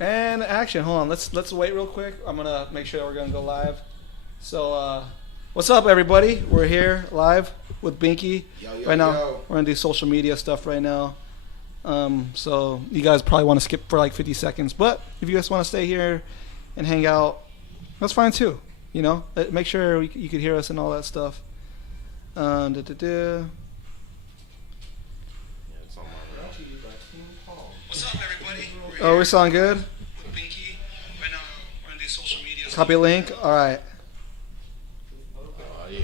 And action. Hold on. Let's wait real quick. I'm gonna make sure we're gonna go live. So, what's up, everybody? We're here live with Binky right now. We're gonna do social media stuff right now. So you guys probably want to skip for like 50 seconds, but if you guys want to stay here and hang out, that's fine too. You know, make sure you could hear us and all that stuff. What's up, everybody? We're sounding good? With Binky. Right now, we're going to do social media. Copy link. All right. Oh, yeah.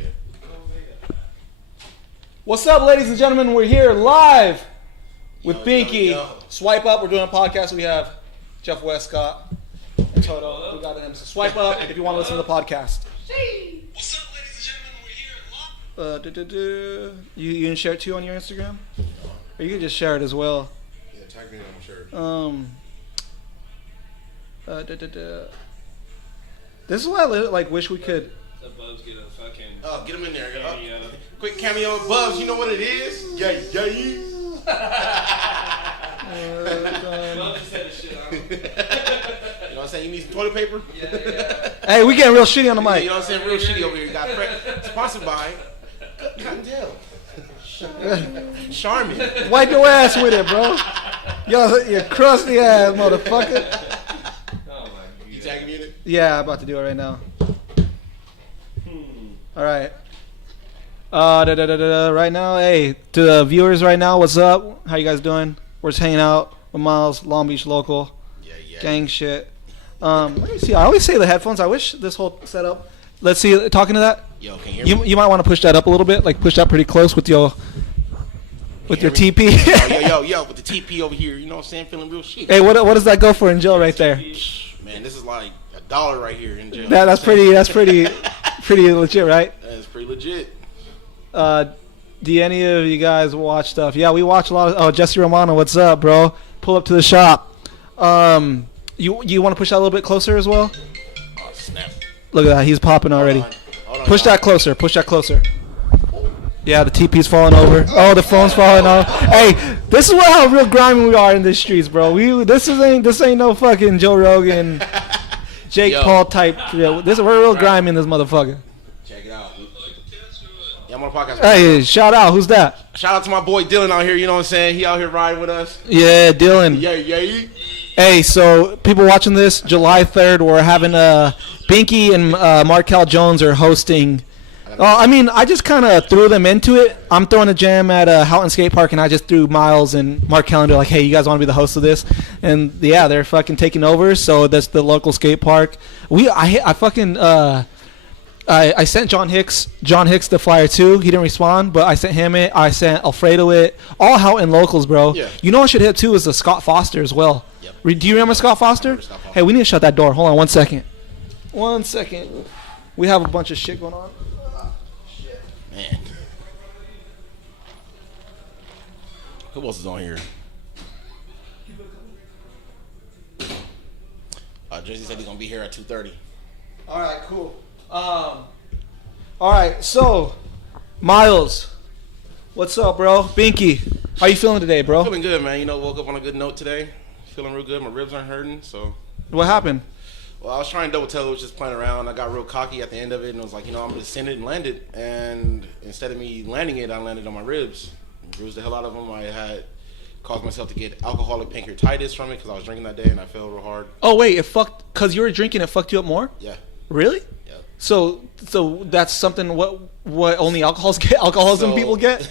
What's up, ladies and gentlemen? We're here live with Binky. Swipe up. We're doing a podcast. We have Jeff Westcott and Toto. We got him. So swipe up if you want to listen to the podcast. What's up, ladies and gentlemen? We're here live. You can share it too on your Instagram? Or you can just share it as well. Tag me on my shirt. This is what I wish we could. The Bubs get a fucking. Oh, get him in there. Quick cameo of Bubs. You know what it is? Yeah. Bubs just had a shit on him. You know what I'm saying? You need some toilet paper? Yeah. Hey, we getting real shitty on the mic. You know what I'm saying? Real shitty over here. You got sponsored by Cottontail. Charmin. Wipe your ass with it, bro. Yo, you crusty ass motherfucker. Oh my god. You tagging me in it? Yeah, I'm about to do it right now. All right. Right now, hey, to the viewers right now, what's up? How you guys doing? We're just hanging out with Myles, Long Beach local. Yeah. Gang shit. Let me see. I always say the headphones. I wish this whole setup. Let's see. Talking to that. Yo, can you hear me? You might want to push that up a little bit. Like push that pretty close with your TP. Yo, with the TP over here. You know what I'm saying? Feeling real shit. Hey, what does that go for in jail right there? Man, this is like $1 right here in jail. That's pretty legit, right? That's pretty legit. Do any of you guys watch stuff? Yeah, we watch a lot of. Oh, Jesse Romano, what's up, bro? Pull up to the shop. You want to push that a little bit closer as well? Oh snap! Look at that, he's popping already. Hold on, Push that closer. Yeah, the TP's falling over. Oh, the phone's falling off. Hey, this is how real grimy we are in the streets, bro. This ain't no fucking Joe Rogan, Jake Paul type. We're real grimy in this motherfucker. Check it out. Yeah, I'm on a podcast. Hey, shout out. Who's that? Shout out to my boy Dylan out here. You know what I'm saying? He out here riding with us. Yeah, Dylan. Yeah. Hey, so people watching this, July 3rd, we're having Binky and Markel Jones are hosting. I just kind of threw them into it. I'm throwing a jam at Houghton Skate Park, and I just threw Myles and Markel into like, hey, you guys want to be the host of this? And yeah, they're fucking taking over. So that's the local skate park. I sent John Hicks the flyer too. He didn't respond, but I sent him it. I sent Alfredo it. All Houghton locals, bro. Yeah. You know what should hit too is the Scott Foster as well. Yep. Do you remember Scott Foster? Hey, we need to shut that door. Hold on 1 second. 1 second. We have a bunch of shit going on. Man. Who else is on here? Jesse said he's going to be here at 2:30. All right, cool. All right, so Myles, what's up, bro? Binky, how you feeling today, bro? Feeling good, man. You know, woke up on a good note today. Feeling real good. My ribs aren't hurting, so. What happened? Well, I was trying to double tail. I was just playing around. I got real cocky at the end of it, and I was like, I'm going to send it and land it. And instead of me landing it, I landed on my ribs. Bruised the hell out of them. I had caused myself to get alcoholic pancreatitis from it because I was drinking that day, and I fell real hard. Oh, wait, because you were drinking, it fucked you up more? Yeah. Really? Yeah. So that's something what only alcoholism people get?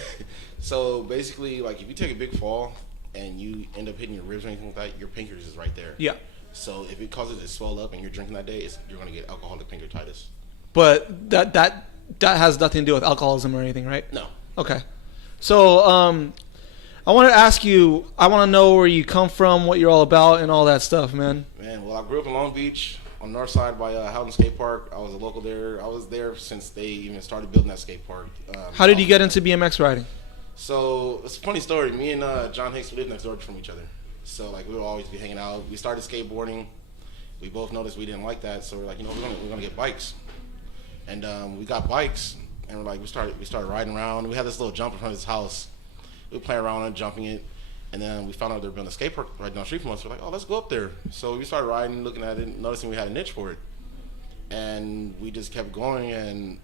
So basically, like if you take a big fall and you end up hitting your ribs or anything like that, your pancreas is right there. Yeah. So if it causes it to swell up and you're drinking that day, you're going to get alcoholic pancreatitis. But that has nothing to do with alcoholism or anything, right? No. Okay. So I want to ask you, I want to know where you come from, what you're all about, and all that stuff, man. Man, well, I grew up in Long Beach on Northside by Houghton Skate Park. I was a local there. I was there since they even started building that skate park. How did you get into BMX riding? So it's a funny story. Me and John Hicks, we lived next door from each other. So like we would always be hanging out. We started skateboarding. We both noticed we didn't like that, so we're like, we're gonna get bikes. And we got bikes, and we started riding around. We had this little jump in front of his house. We would play around and jumping it. And then we found out they were building a skate park right down the street from us. We're like, oh, let's go up there. So we started riding, looking at it, noticing we had a niche for it. And we just kept going, and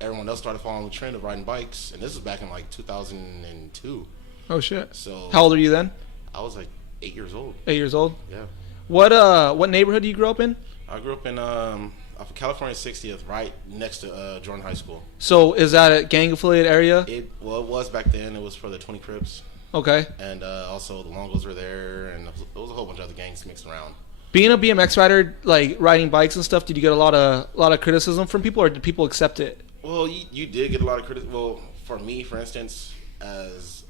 everyone else started following the trend of riding bikes. And this was back in like 2002. Oh shit. So how old are you then? I was like 8 years old. 8 years old? Yeah. What neighborhood do you grow up in? I grew up in off of California 60th, right next to Jordan High School. So is that a gang affiliated area? It was back then. It was for the 20 Crips. Okay. And also the Longos were there, and there was a whole bunch of other gangs mixed around. Being a BMX rider, like riding bikes and stuff, did you get a lot of criticism from people, or did people accept it? Well, you did get a lot of criticism. Well, for me, for instance, as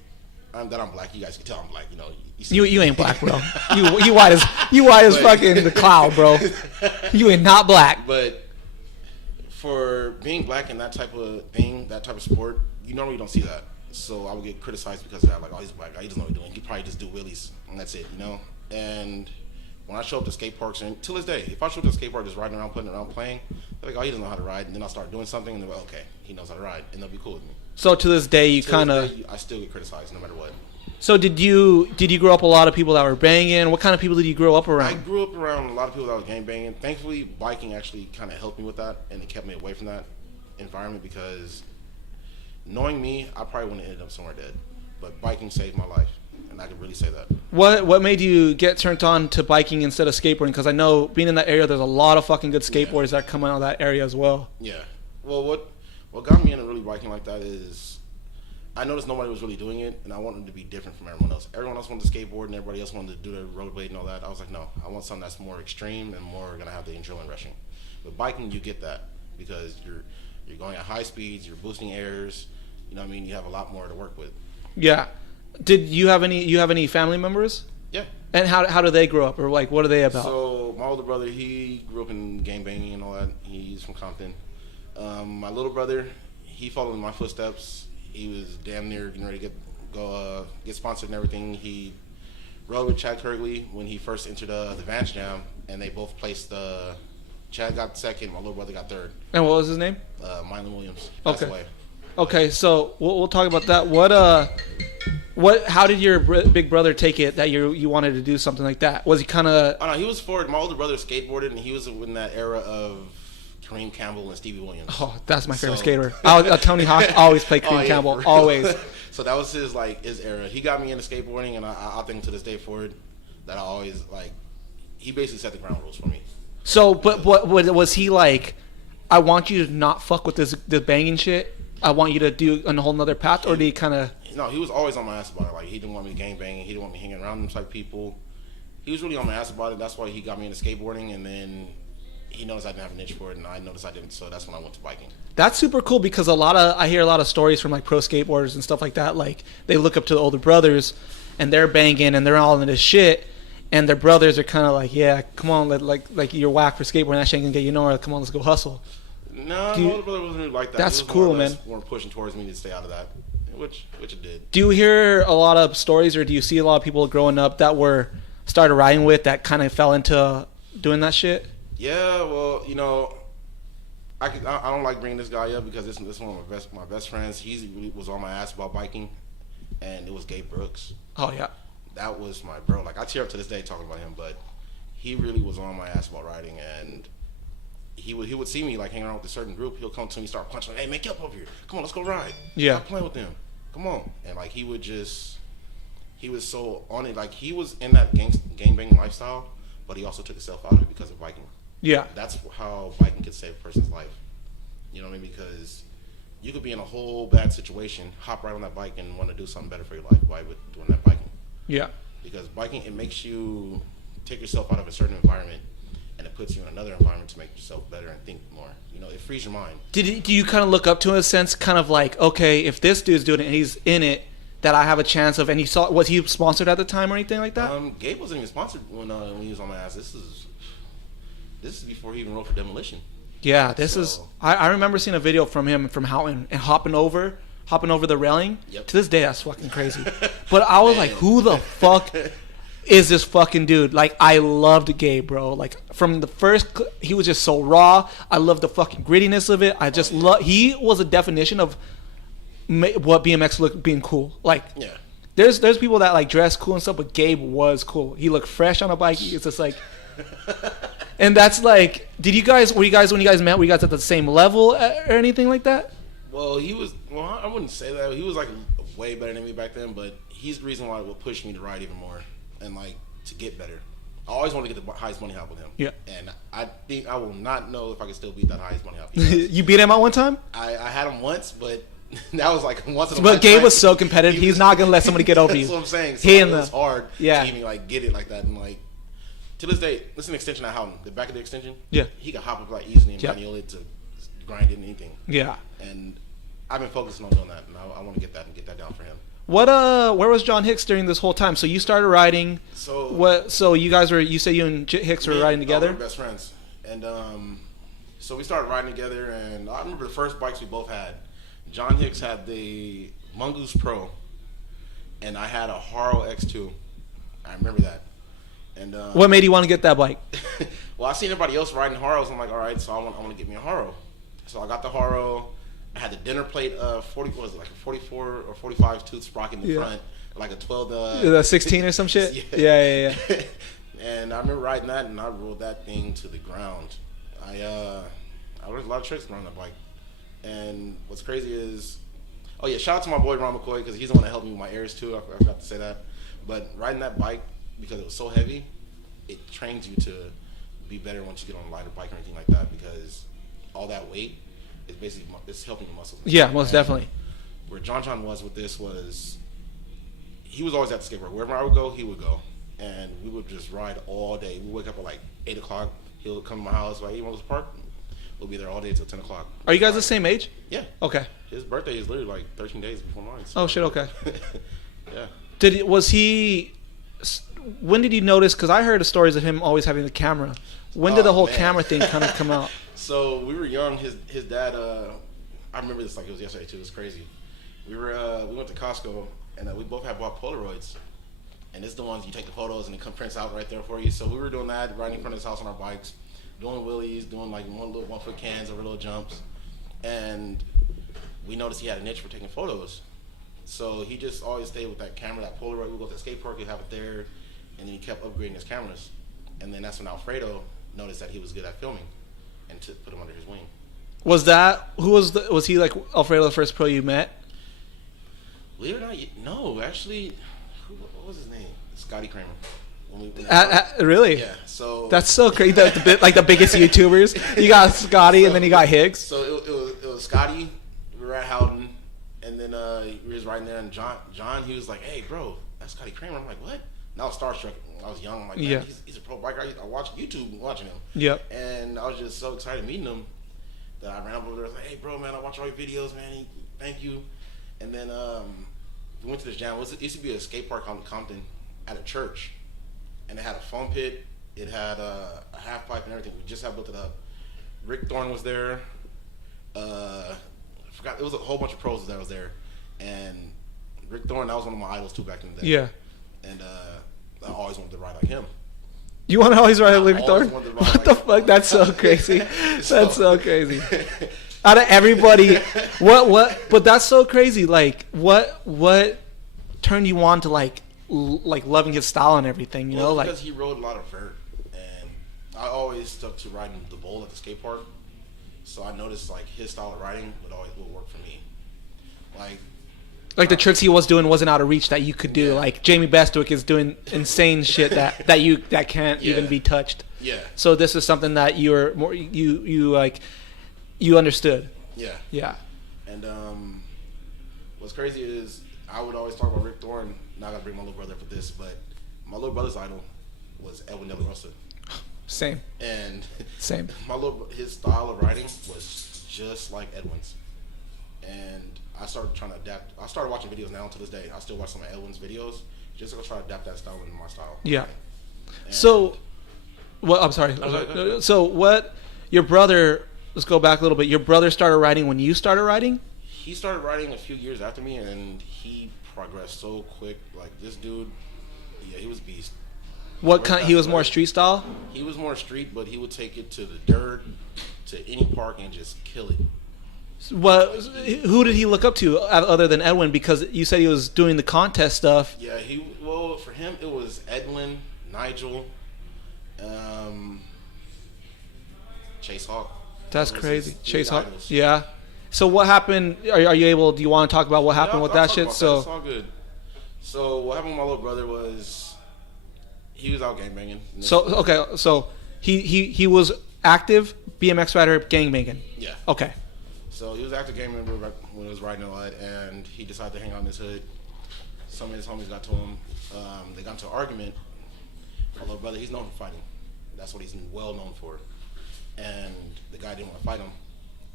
I'm black, you guys can tell I'm black. You know, you ain't black, bro. you white as fucking the cloud, bro. You ain't not black. But for being black in that type of thing, that type of sport, you normally don't see that. So I would get criticized because of that. Like, oh, he's black. He doesn't know what he's doing. He probably just do wheelies, and that's it, you know? And when I show up to skate parks, and to this day, if I show up to a skate park just riding around, putting around, playing, they're like, oh, he doesn't know how to ride. And then I'll start doing something, and they're like, okay, he knows how to ride. And they'll be cool with me. So to this day, you kind of... I still get criticized no matter what. So did you grow up a lot of people that were banging? What kind of people did you grow up around? I grew up around a lot of people that was gang banging. Thankfully, biking actually kind of helped me with that, and it kept me away from that environment because... knowing me, I probably wouldn't have ended up somewhere dead. But biking saved my life, and I could really say that. What made you get turned on to biking instead of skateboarding? Because I know being in that area, there's a lot of fucking good skateboarders that come out of that area as well. Yeah. Well, what got me into really biking like that is I noticed nobody was really doing it, and I wanted to be different from everyone else. Everyone else wanted to skateboard, and everybody else wanted to do the rollerblade and all that. I was like, no, I want something that's more extreme and more going to have the adrenaline rushing. With biking, you get that because you're going at high speeds, you're boosting airs. You know what I mean? You have a lot more to work with. Yeah. Did you have any family members? Yeah. And how do they grow up, or like what are they about? So my older brother, he grew up in gang banging and all that. He's from Compton. My little brother, he followed in my footsteps. He was damn near getting ready to get sponsored and everything. He rode with Chad Kirkley when he first entered the Vans Jam, and they both placed. Chad got second, my little brother got third. And what was his name? Myles Williams. Passed away. Okay, so we'll talk about that. How did your big brother take it that you wanted to do something like that? Was he kind of... Oh, no, he was for it. My older brother skateboarded, and he was in that era of Kareem Campbell and Stevie Williams. Oh, that's my favorite skater. Tony Hawk always played Kareem Campbell, always. So that was his era. He got me into skateboarding, and I think to this day forward that I always, he basically set the ground rules for me. So, but was he like, I want you to not fuck with this banging shit? I want you to do a whole nother path, or did he kind of... No, he was always on my ass about it. Like, he didn't want me gang banging. He didn't want me hanging around them type people. He was really on my ass about it. That's why he got me into skateboarding, and then he noticed I didn't have an itch for it, and I noticed I didn't, so that's when I went to biking. That's super cool because I hear a lot of stories from like pro skateboarders and stuff like that. Like, they look up to the older brothers, and they're banging, and they're all into this shit, and their brothers are kind of like, yeah, come on, like you're whack for skateboarding. That shit ain't gonna get you nowhere. Come on, let's go hustle. No, my older brother wasn't really like that. That's cool, man. More pushing towards me to stay out of that, which it did. Do you hear a lot of stories, or do you see a lot of people growing up that started riding with that kind of fell into doing that shit? Yeah, well, I don't like bringing this guy up because this is one of my best friends. He really was on my ass about biking, and it was Gabe Brooks. Oh yeah, that was my bro. Like, I tear up to this day talking about him, but he really was on my ass about riding, and he would see me like hanging around with a certain group. He'll come to me, start punching. Hey man, get up over here. Come on, let's go ride. Yeah. Stop playing with them. Come on. And like he was so on it. Like, he was in that gang banging lifestyle, but he also took himself out of it because of biking. Yeah. That's how biking can save a person's life. You know what I mean? Because you could be in a whole bad situation, hop right on that bike and want to do something better for your life by doing that biking. Yeah. Because biking, it makes you take yourself out of a certain environment, and it puts you in another environment to make yourself better and think more. It frees your mind. Do you kind of look up to him in a sense, kind of like, okay, if this dude's doing it and he's in it, that I have a chance of? And was he sponsored at the time or anything like that? Gabe wasn't even sponsored when he was on my ass. This is before he even rode for Demolition. Yeah, I remember seeing a video from him from Houghton and hopping over the railing. Yep. To this day, that's fucking crazy. But I was like, who the fuck is this fucking dude? Like, I loved Gabe, bro. Like, from the first, he was just so raw. I loved the fucking grittiness of it. I just he was a definition of what BMX looked being cool. Like, yeah. There's people that like dress cool and stuff, but Gabe was cool. He looked fresh on a bike. It's just like, and that's like, when you guys met, were you guys at the same level or anything like that? Well, I wouldn't say that. He was like way better than me back then, but he's the reason why it would push me to ride even more and like to get better. I always want to get the highest money hop with him. Yeah. And I think I will not know if I can still beat that highest money hop. You beat him out one time? I had him once, but that was like once in a But Gabe was so competitive. He's not gonna let somebody get over you. That's what I'm saying. So it was hard to yeah. even like get it like that. And like to this day, this is an extension I have him. The back of the extension. Yeah. He can hop up like easily and manual it to grind it and anything. Yeah. And I've been focusing on doing that, and I want to get that down for him. Where was John Hicks during this whole time? So you started riding. So you guys were, you say you and Hicks were riding together? We were best friends. And so we started riding together, and I remember the first bikes we both had. John Hicks had the Mongoose Pro, and I had a Haro X2. I remember that. And what made you want to get that bike? Well, I seen everybody else riding Haros. I'm like, all right, so I want to get me a Haro. So I got the Haro. I had the dinner plate, 44 or 45 tooth sprocket in the front, like a 12. 16 or some shit. Yeah. And I remember riding that, and I rolled that thing to the ground. I learned a lot of tricks around that bike. And what's crazy is, shout out to my boy Ron McCoy, because he's the one that helped me with my airs too. I forgot to say that. But riding that bike, because it was so heavy, it trains you to be better once you get on a lighter bike or anything like that, because all that weight is basically it's helping your muscles. Yeah, most definitely. Where John was with this was, he was always at the skate park. Wherever I would go, he would go. And we would just ride all day. We would wake up at like 8 o'clock. He'll come to my house, like, hey, you want to go to the park? We'll be there all day till 10 o'clock. Are you guys the same age? Yeah. Okay. His birthday is literally like 13 days before mine. So. Oh, shit, okay. Yeah. When did you notice, because I heard the stories of him always having the camera. When did the whole camera thing kind of come out? So we were young. His dad, I remember this like it was yesterday too. It was crazy. We went to Costco, and we both had bought Polaroids. And it's the ones you take the photos and it prints out right there for you. So we were doing that, riding in front of his house on our bikes, doing wheelies, doing like 1 foot cans over little jumps. And we noticed he had an itch for taking photos. So he just always stayed with that camera, that Polaroid. We'd go to the skate park, he'd have it there, and then he kept upgrading his cameras. And then that's when Alfredo noticed that he was good at filming and put him under his wing. Was he like Alfredo the first pro you met? Believe it or not, no, actually, what was his name? Scotty Kramer. Really? Yeah. So that's so crazy. Like the biggest YouTubers. You got Scotty, and then you got Higgs. So it was Scotty. We were at Howden, and then we was riding there, and John, he was like, "Hey, bro, that's Scotty Kramer." I'm like, "What?" And I was starstruck. I was young. I'm like, "Man, he's a pro biker." I watched YouTube watching him. Yep. And I was just so excited meeting him that I ran up over there. I was like, "Hey, bro, man, I watch all your videos, man. Thank you." And then we went to this jam. It used to be a skate park on Compton at a church, and it had a foam pit. It had a half pipe and everything. We just had built it up. Rick Thorne was there. I forgot. It was a whole bunch of pros that was there, and Rick Thorne, that was one of my idols too back in the day. Yeah. And I always wanted to ride like him. You want to always ride like Rick Thorne? What the fuck? That's so crazy. That's so crazy. Out of everybody, what? But that's so crazy. Like, what turned you on to like loving his style and everything? You know, because he rode a lot of vert, and I always stuck to riding the bowl at the skate park. So I noticed like his style of riding would work for me. Like the tricks he was doing wasn't out of reach that you could do. Yeah. Like Jamie Bestwick is doing insane shit that can't even be touched. Yeah. So this is something that you understood. Yeah. Yeah. And what's crazy is I would always talk about Rick Thorne. Now I gotta bring my little brother for this, but my little brother's idol was Edwin De La Rosa. Same. And same. His style of riding was just like Edwin's, and I started trying to adapt. I started watching videos now to this day. I still watch some of Edwin's videos just to try to adapt that style into my style. Yeah. So, I'm sorry. So what? Your brother? Let's go back a little bit. Your brother started riding when you started riding? He started riding a few years after me, and he progressed so quick. Like this dude, yeah, he was a beast. What kind? He was more street style. He was more street, but he would take it to the dirt, to any park, and just kill it. Who did he look up to other than Edwin? Because you said he was doing the contest stuff. Yeah, for him it was Edwin, Nigel, Chase Hawk. That's crazy. Chase Hawk. Yeah. So what happened? Are you able? Do you want to talk about what happened with that shit? So it's all good. So what happened with my little brother was he was out gangbanging. So he was active BMX rider gangbanging. Yeah. Okay. So he was active gang member when he was riding a lot, and he decided to hang out in his hood. Some of his homies got to him. They got into an argument. My little brother, he's known for fighting. That's what he's well known for. And the guy didn't want to fight him.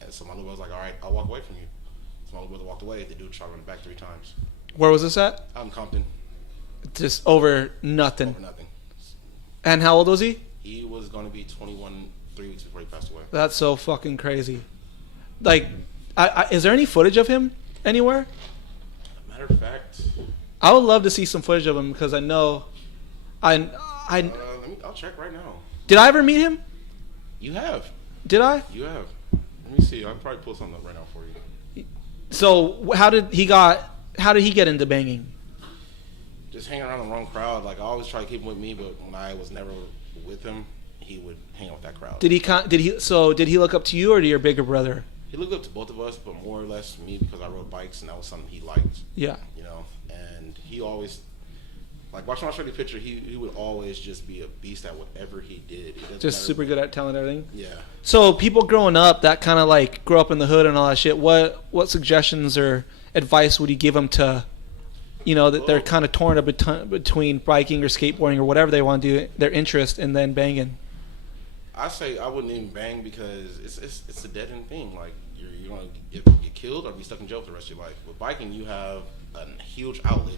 And so my little brother was like, all right, I'll walk away from you. So my little brother walked away. The dude tried to run back 3 times. Where was this at? Out in Compton. Just over nothing. Over nothing. And how old was he? He was going to be 21 3 weeks before he passed away. That's so fucking crazy. Like, is there any footage of him anywhere? Matter of fact, I would love to see some footage of him because I know, I'll check right now. Did I ever meet him? You have. Did I? You have. Let me see. I'll probably pull something up right now for you. So how did he get into banging? Just hanging around the wrong crowd. Like I always try to keep him with me, but when I was never with him, he would hang out with that crowd. Did he look up to you or to your bigger brother? He looked up to both of us, but more or less me because I rode bikes and that was something he liked. Yeah. You know, and he always, like watching my shorty picture, he would always just be a beast at whatever he did. Just super good at telling everything. Yeah. So people growing up that kind of like grew up in the hood and all that shit, what suggestions or advice would you give them to, that they're kind of torn up between biking or skateboarding or whatever they want to do, their interest, and then banging? I say I wouldn't even bang because it's a dead end thing. Like you're gonna get killed or be stuck in jail for the rest of your life. With biking, you have a huge outlet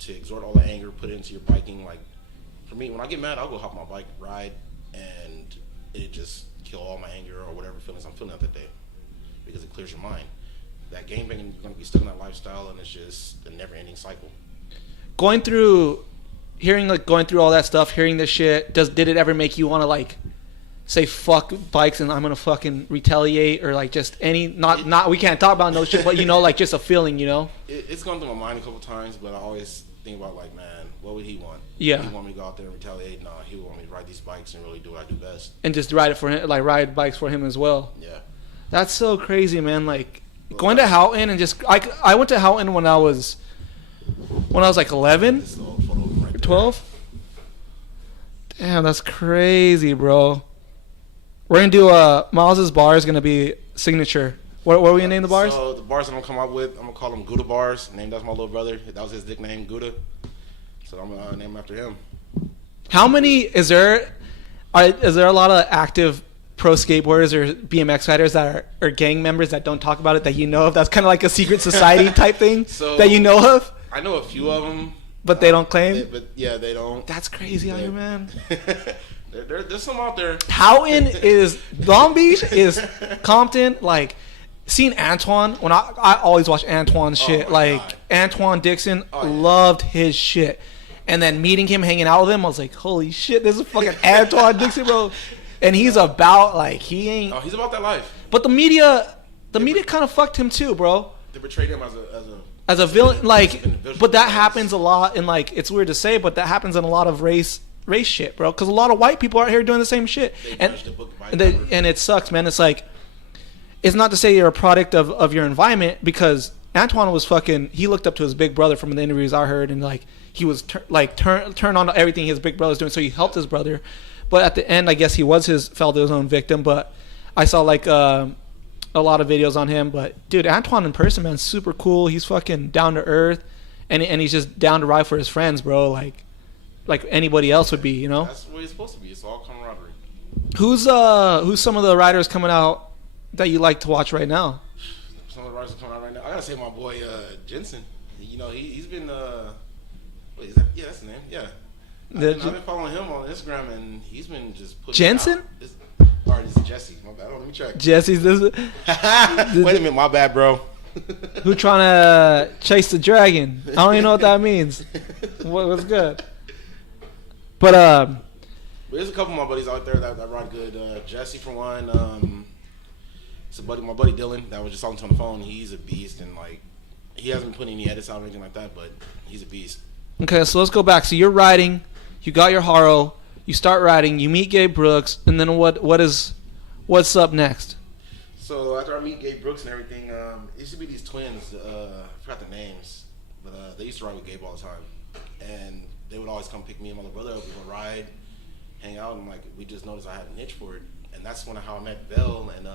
to exert all the anger, put it into your biking. Like for me, when I get mad, I'll go hop on my bike, ride, and it just kill all my anger or whatever feelings I'm feeling that day because it clears your mind. That game banging, you're gonna be stuck in that lifestyle, and it's just a never-ending cycle. Going through all that stuff, hearing this shit, did it ever make you want to like say fuck bikes and I'm gonna fucking retaliate or like just any not we can't talk about no shit, but like just a feeling, It's gone through my mind a couple times, but I always think about like, man, what would he want? Yeah. Would he want me to go out there and retaliate? No, he would want me to ride these bikes and really do what I do best. And just ride it for him, like ride bikes for him as well. Yeah. That's so crazy, man. Like going to Houghton and just I went to Houghton when I was like 11, 12. Damn, that's crazy, bro. We're gonna do Miles's bar is gonna be signature. What are we gonna name the bars? So the bars I'm gonna come up with, I'm gonna call them Gouda bars. Named after my little brother. That was his nickname, Gouda. So I'm gonna name him after him. How many is there a lot of active pro skateboarders or BMX riders that are gang members that don't talk about it that you know of? That's kind of like a secret society type thing that you know of. I know a few of them, but they don't claim. They don't. That's crazy out here, man. There's some out there. Houghton is Long Beach is Compton. Like seeing Antoine when I always watch Antoine's shit. Like God. Antoine Dixon loved his shit, and then meeting him, hanging out with him, I was like, holy shit, this is fucking Antoine Dixon, bro. And he's about like he ain't. Oh, he's about that life. But the media kind of fucked him too, bro. They portrayed him as a villain. Like, but that happens a lot, and like it's weird to say, but that happens in a lot of race shit, bro. Because a lot of white people out here doing the same shit, and it sucks, man. It's like, it's not to say you're a product of your environment, because Antoine was fucking. He looked up to his big brother from the interviews I heard, and like he was turned on to everything his big brother's doing. So he helped his brother, but at the end, I guess he fell to his own victim. But I saw like a lot of videos on him. But dude, Antoine in person, man, super cool. He's fucking down to earth, and he's just down to ride for his friends, bro. Like anybody else would be, That's what it's supposed to be. It's all camaraderie. Who's some of the riders coming out that you like to watch right now? Some of the riders coming out right now. I gotta say my boy Jensen. He's been wait, is that, yeah, that's the name. Yeah. I've been following him on Instagram, and he's been just putting Jensen? Alright, this is Jesse. My bad. Let me check. Jesse's this. Wait a minute, my bad, bro. Who trying to chase the dragon? I don't even know what that means. What's good? But there's a couple of my buddies out there that ride good. Jesse for one. So my buddy Dylan, that was just talking to on the phone, he's a beast, and like he hasn't put any edits out or anything like that, but he's a beast. Okay, so let's go back. So you're riding, you got your Haro, you start riding, you meet Gabe Brooks, and then what's up next? So after I meet Gabe Brooks and everything, it used to be these twins. I forgot their names, but they used to ride with Gabe all the time, and they would always come pick me and my little brother up. We would ride, hang out, and like we just noticed I had an itch for it, and that's how I met Bell and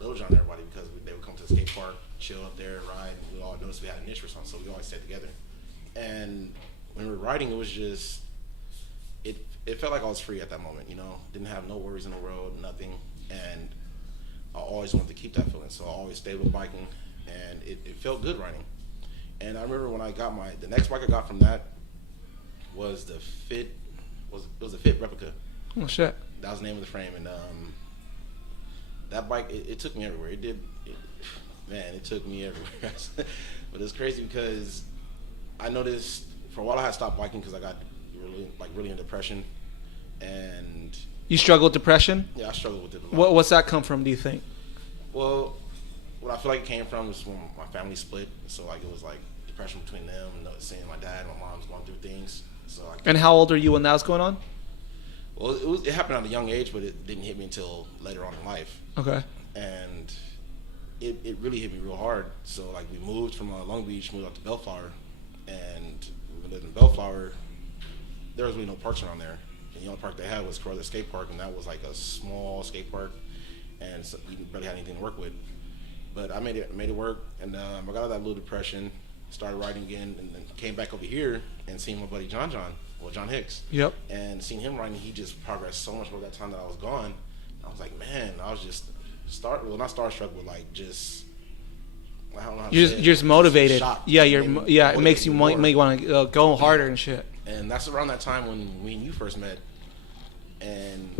Lil John and everybody, because they would come to the skate park, chill up there, ride, and we all noticed we had an itch for something, so we always stayed together. And when we were riding, it was just it felt like I was free at that moment, you know. Didn't have no worries in the world, nothing, and I always wanted to keep that feeling, so I always stayed with biking, and it felt good riding. And I remember when I got the next bike I got from that was the Fit, it was a Fit replica. Oh shit! That was the name of the frame, and that bike it took me everywhere. It took me everywhere. But it's crazy because I noticed for a while I had stopped biking because I got really in depression, and you struggle with depression? Yeah, I struggled with it a lot. What's that come from, do you think? Well, what I feel like it came from was when my family split, so like it was like depression between them, and seeing my dad and my mom's going through things. So and how old are you when that was going on? Well, it happened at a young age, but it didn't hit me until later on in life. Okay. And it really hit me real hard. So like we moved from Long Beach, moved up to Bellflower, and we lived in Bellflower. There was really no parks around there. And the only park they had was Carruthers Skate Park, and that was like a small skate park, and so we barely had anything to work with. But I made it work, and I got out of that little depression, started riding again, and then came back over here and seen my buddy John Hicks. Yep. And seeing him riding, he just progressed so much over that time that I was gone. I was like, man, I was just not starstruck, but like just. I don't know how to say it. You're just motivated. Shocked. It makes you make want to go harder and shit. And that's around that time when me and you first met, and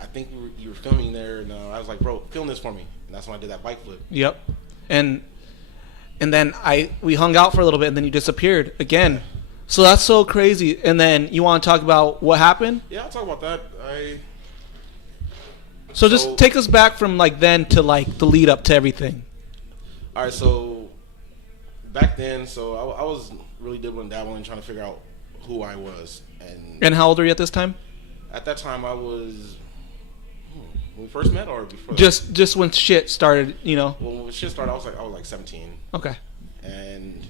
I think you were filming there, and I was like, bro, film this for me, and that's when I did that bike flip. Yep. And then we hung out for a little bit, and then you disappeared again. So that's so crazy. And then you want to talk about what happened? Yeah, I'll talk about that. So just take us back from like then to like the lead up to everything. All right, so back then, I was really dabbling, trying to figure out who I was. And how old are you at this time? At that time, I was when we first met, or before. Just when shit started, you know. Well, when shit started, I was like 17. Okay. And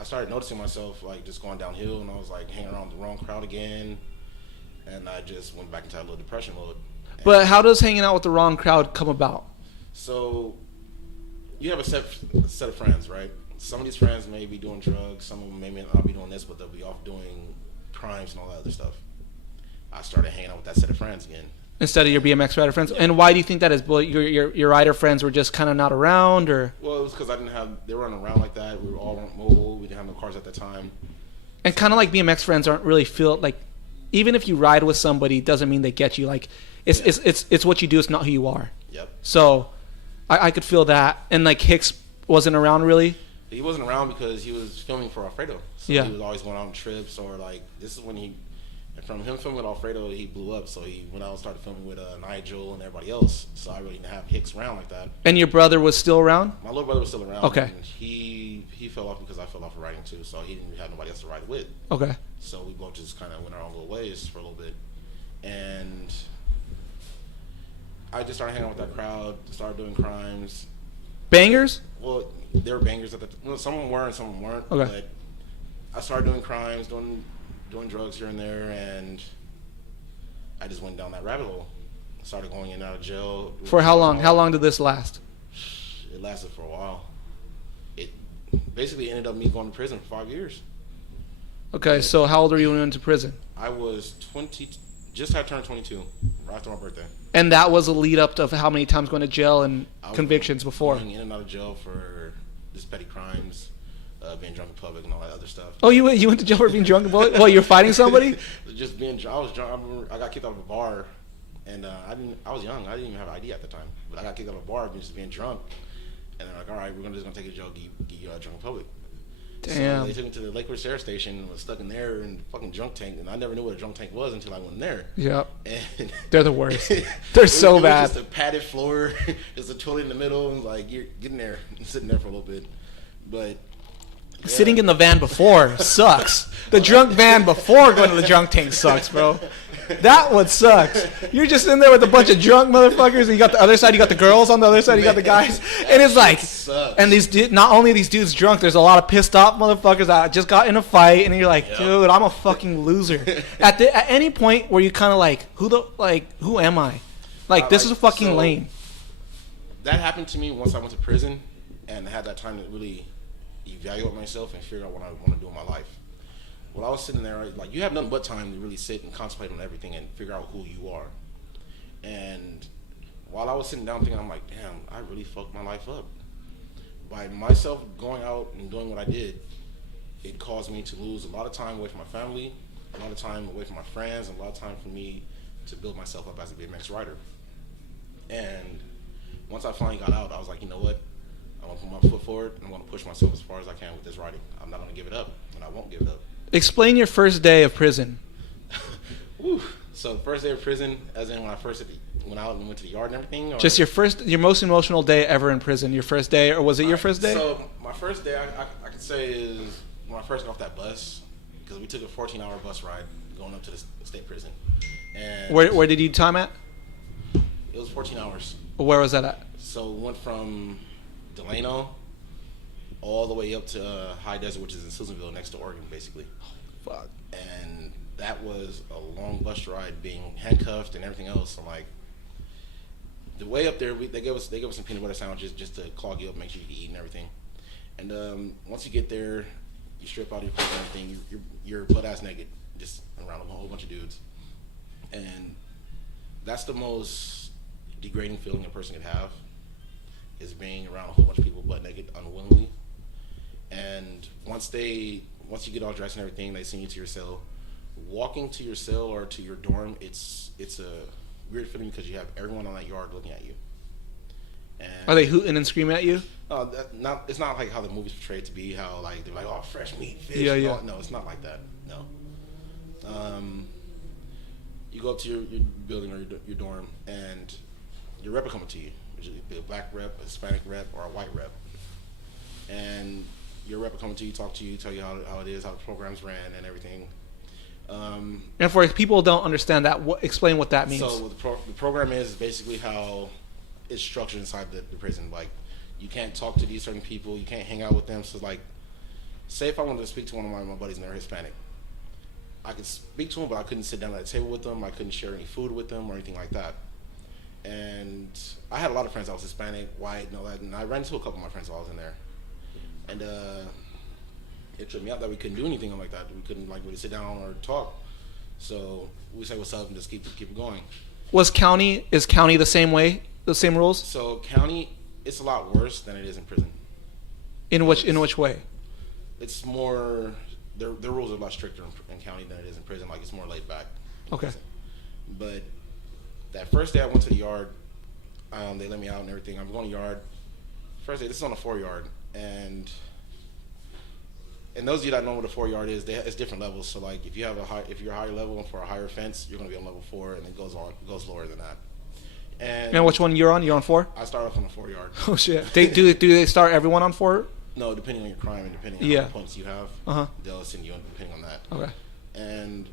I started noticing myself like just going downhill, and I was like hanging around the wrong crowd again, and I just went back into that little depression mode. But how does hanging out with the wrong crowd come about? So you have a set of friends, right? Some of these friends may be doing drugs, some of them may not be doing this, but they'll be off doing crimes and all that other stuff. I started hanging out with that set of friends again. Instead of your BMX rider friends? Yeah. And why do you think that is? Your rider friends were just kind of not around, or? Well, it was because they weren't around like that. We were all mobile. We didn't have no cars at the time. And kind of like BMX friends aren't really feel like, even if you ride with somebody, doesn't mean they get you. Like, it's what you do. It's not who you are. Yep. So, I could feel that. And like Hicks wasn't around really. He wasn't around because he was filming for Alfredo. So yeah. He was always going on trips, or like this is when and from him filming with Alfredo, he blew up. So he went out and started filming with Nigel and everybody else. So I really didn't have Hicks around like that. And your brother was still around? My little brother was still around. Okay. And he fell off because I fell off of riding too. So he didn't have nobody else to ride with. Okay. So we both just kind of went our own little ways for a little bit. And I just started hanging out with that crowd, started doing crimes. Bangers? Well, there were bangers at the time. Some of them were and some of them weren't. Okay. But I started doing crimes, doing drugs here and there, and I just went down that rabbit hole. I started going in and out of jail. For how long? How long did this last? It lasted for a while. It basically ended up me going to prison for 5 years. Okay, so how old were you when you went to prison? I was 20, just had turned 22, right after my birthday. And that was a lead up to how many times going to jail and convictions before? Going in and out of jail for just petty crimes, being drunk in public and all that other stuff. Oh, you went to jail for being drunk in public? Well, you're fighting somebody? Just being drunk. I was drunk. I remember I got kicked out of a bar, and I was young. I didn't even have an ID at the time, but I got kicked out of a bar just being drunk. And they're like, all right, we're just gonna take you to jail, get you drunk in public. Damn. So they took me to the Lake Ridge Air Station and was stuck in there in fucking drunk tank, and I never knew what a drunk tank was until I went in there. Yep. And They're the worst. They're so it bad. was just a padded floor, just a toilet in the middle, and like you're getting there, and sitting there for a little bit. But yeah. Sitting in the van before sucks. The drunk van before going to the drunk tank sucks, bro. That one sucks. You're just in there with a bunch of drunk motherfuckers, and you got the other side, you got the girls on the other side, you got the guys, and it's like, and not only are these dudes drunk, there's a lot of pissed off motherfuckers that just got in a fight, and you're like, dude, I'm a fucking loser. At any point where you kind of like, who am I? Like, this is fucking lame. That happened to me once I went to prison, and had that time to really evaluate myself and figure out what I want to do in my life. While I was sitting there, like, you have nothing but time to really sit and contemplate on everything and figure out who you are. And while I was sitting down thinking, I'm like, damn, I really fucked my life up. By myself going out and doing what I did, it caused me to lose a lot of time away from my family, a lot of time away from my friends, and a lot of time for me to build myself up as a BMX rider. And once I finally got out, I was like, you know what? I want to put my foot forward, and I want to push myself as far as I can with this riding. I'm not going to give it up, and I won't give it up. Explain your first day of prison. So the first day of prison, as in when I first went out and went to the yard and everything? Or? Just your most emotional day ever in prison. Your first day, or was it your first day? So my first day, I could say is when I first got off that bus, because we took a 14-hour bus ride going up to the state prison. And Where did you time at? It was 14 hours. Where was that at? So we went from Delano all the way up to High Desert, which is in Susanville, next to Oregon, basically. Fuck. And that was a long bus ride, being handcuffed and everything else. I'm like, the way up there, they gave us some peanut butter sandwiches just to clog you up, make sure you can eat and everything. And once you get there, you strip out your clothes and everything. You're butt ass naked, just around a whole bunch of dudes. And that's the most degrading feeling a person could have, is being around a whole bunch of people butt naked unwillingly. And once you get all dressed and everything, they send you to your cell. Walking to your cell or to your dorm, it's a weird feeling because you have everyone on that yard looking at you. And are they hooting and screaming at you? It's not like how the movies portray it to be. How like they're like, oh, fresh meat, fish. Yeah. No, it's not like that. No. You go up to your building or your dorm, and your rep will come up to you. Usually a black rep, a Hispanic rep, or a white rep. And your rep will come to you, talk to you, tell you how it is, how the program's ran, and everything. And for people who don't understand that, explain what that means. So the program is basically how it's structured inside the prison. Like, you can't talk to these certain people, you can't hang out with them. So like, say if I wanted to speak to one of my buddies and they're Hispanic, I could speak to them, but I couldn't sit down at a table with them. I couldn't share any food with them or anything like that. And I had a lot of friends that was Hispanic, white, and all that. And I ran into a couple of my friends while I was in there. And it tripped me out that we couldn't do anything like that. We couldn't like really sit down or talk. So we say what's up and just keep it going. Is county the same way? The same rules? So county, it's a lot worse than it is in prison. In which way? It's more, their rules are a lot stricter in county than it is in prison. Like, it's more laid back. Okay. But that first day I went to the yard, they let me out and everything. I'm going to yard. First day, this is on a 4-yard, and those of you that know what a 4-yard is, it's different levels. So like, if you're a higher level and for a higher offense, you're going to be on level 4, and it goes lower than that. And which one you're on? You're on 4? I start off on a 4-yard. Oh shit! Do they start everyone on 4? No, depending on your crime and depending on how many points you have, they'll send you on depending on that. Okay. And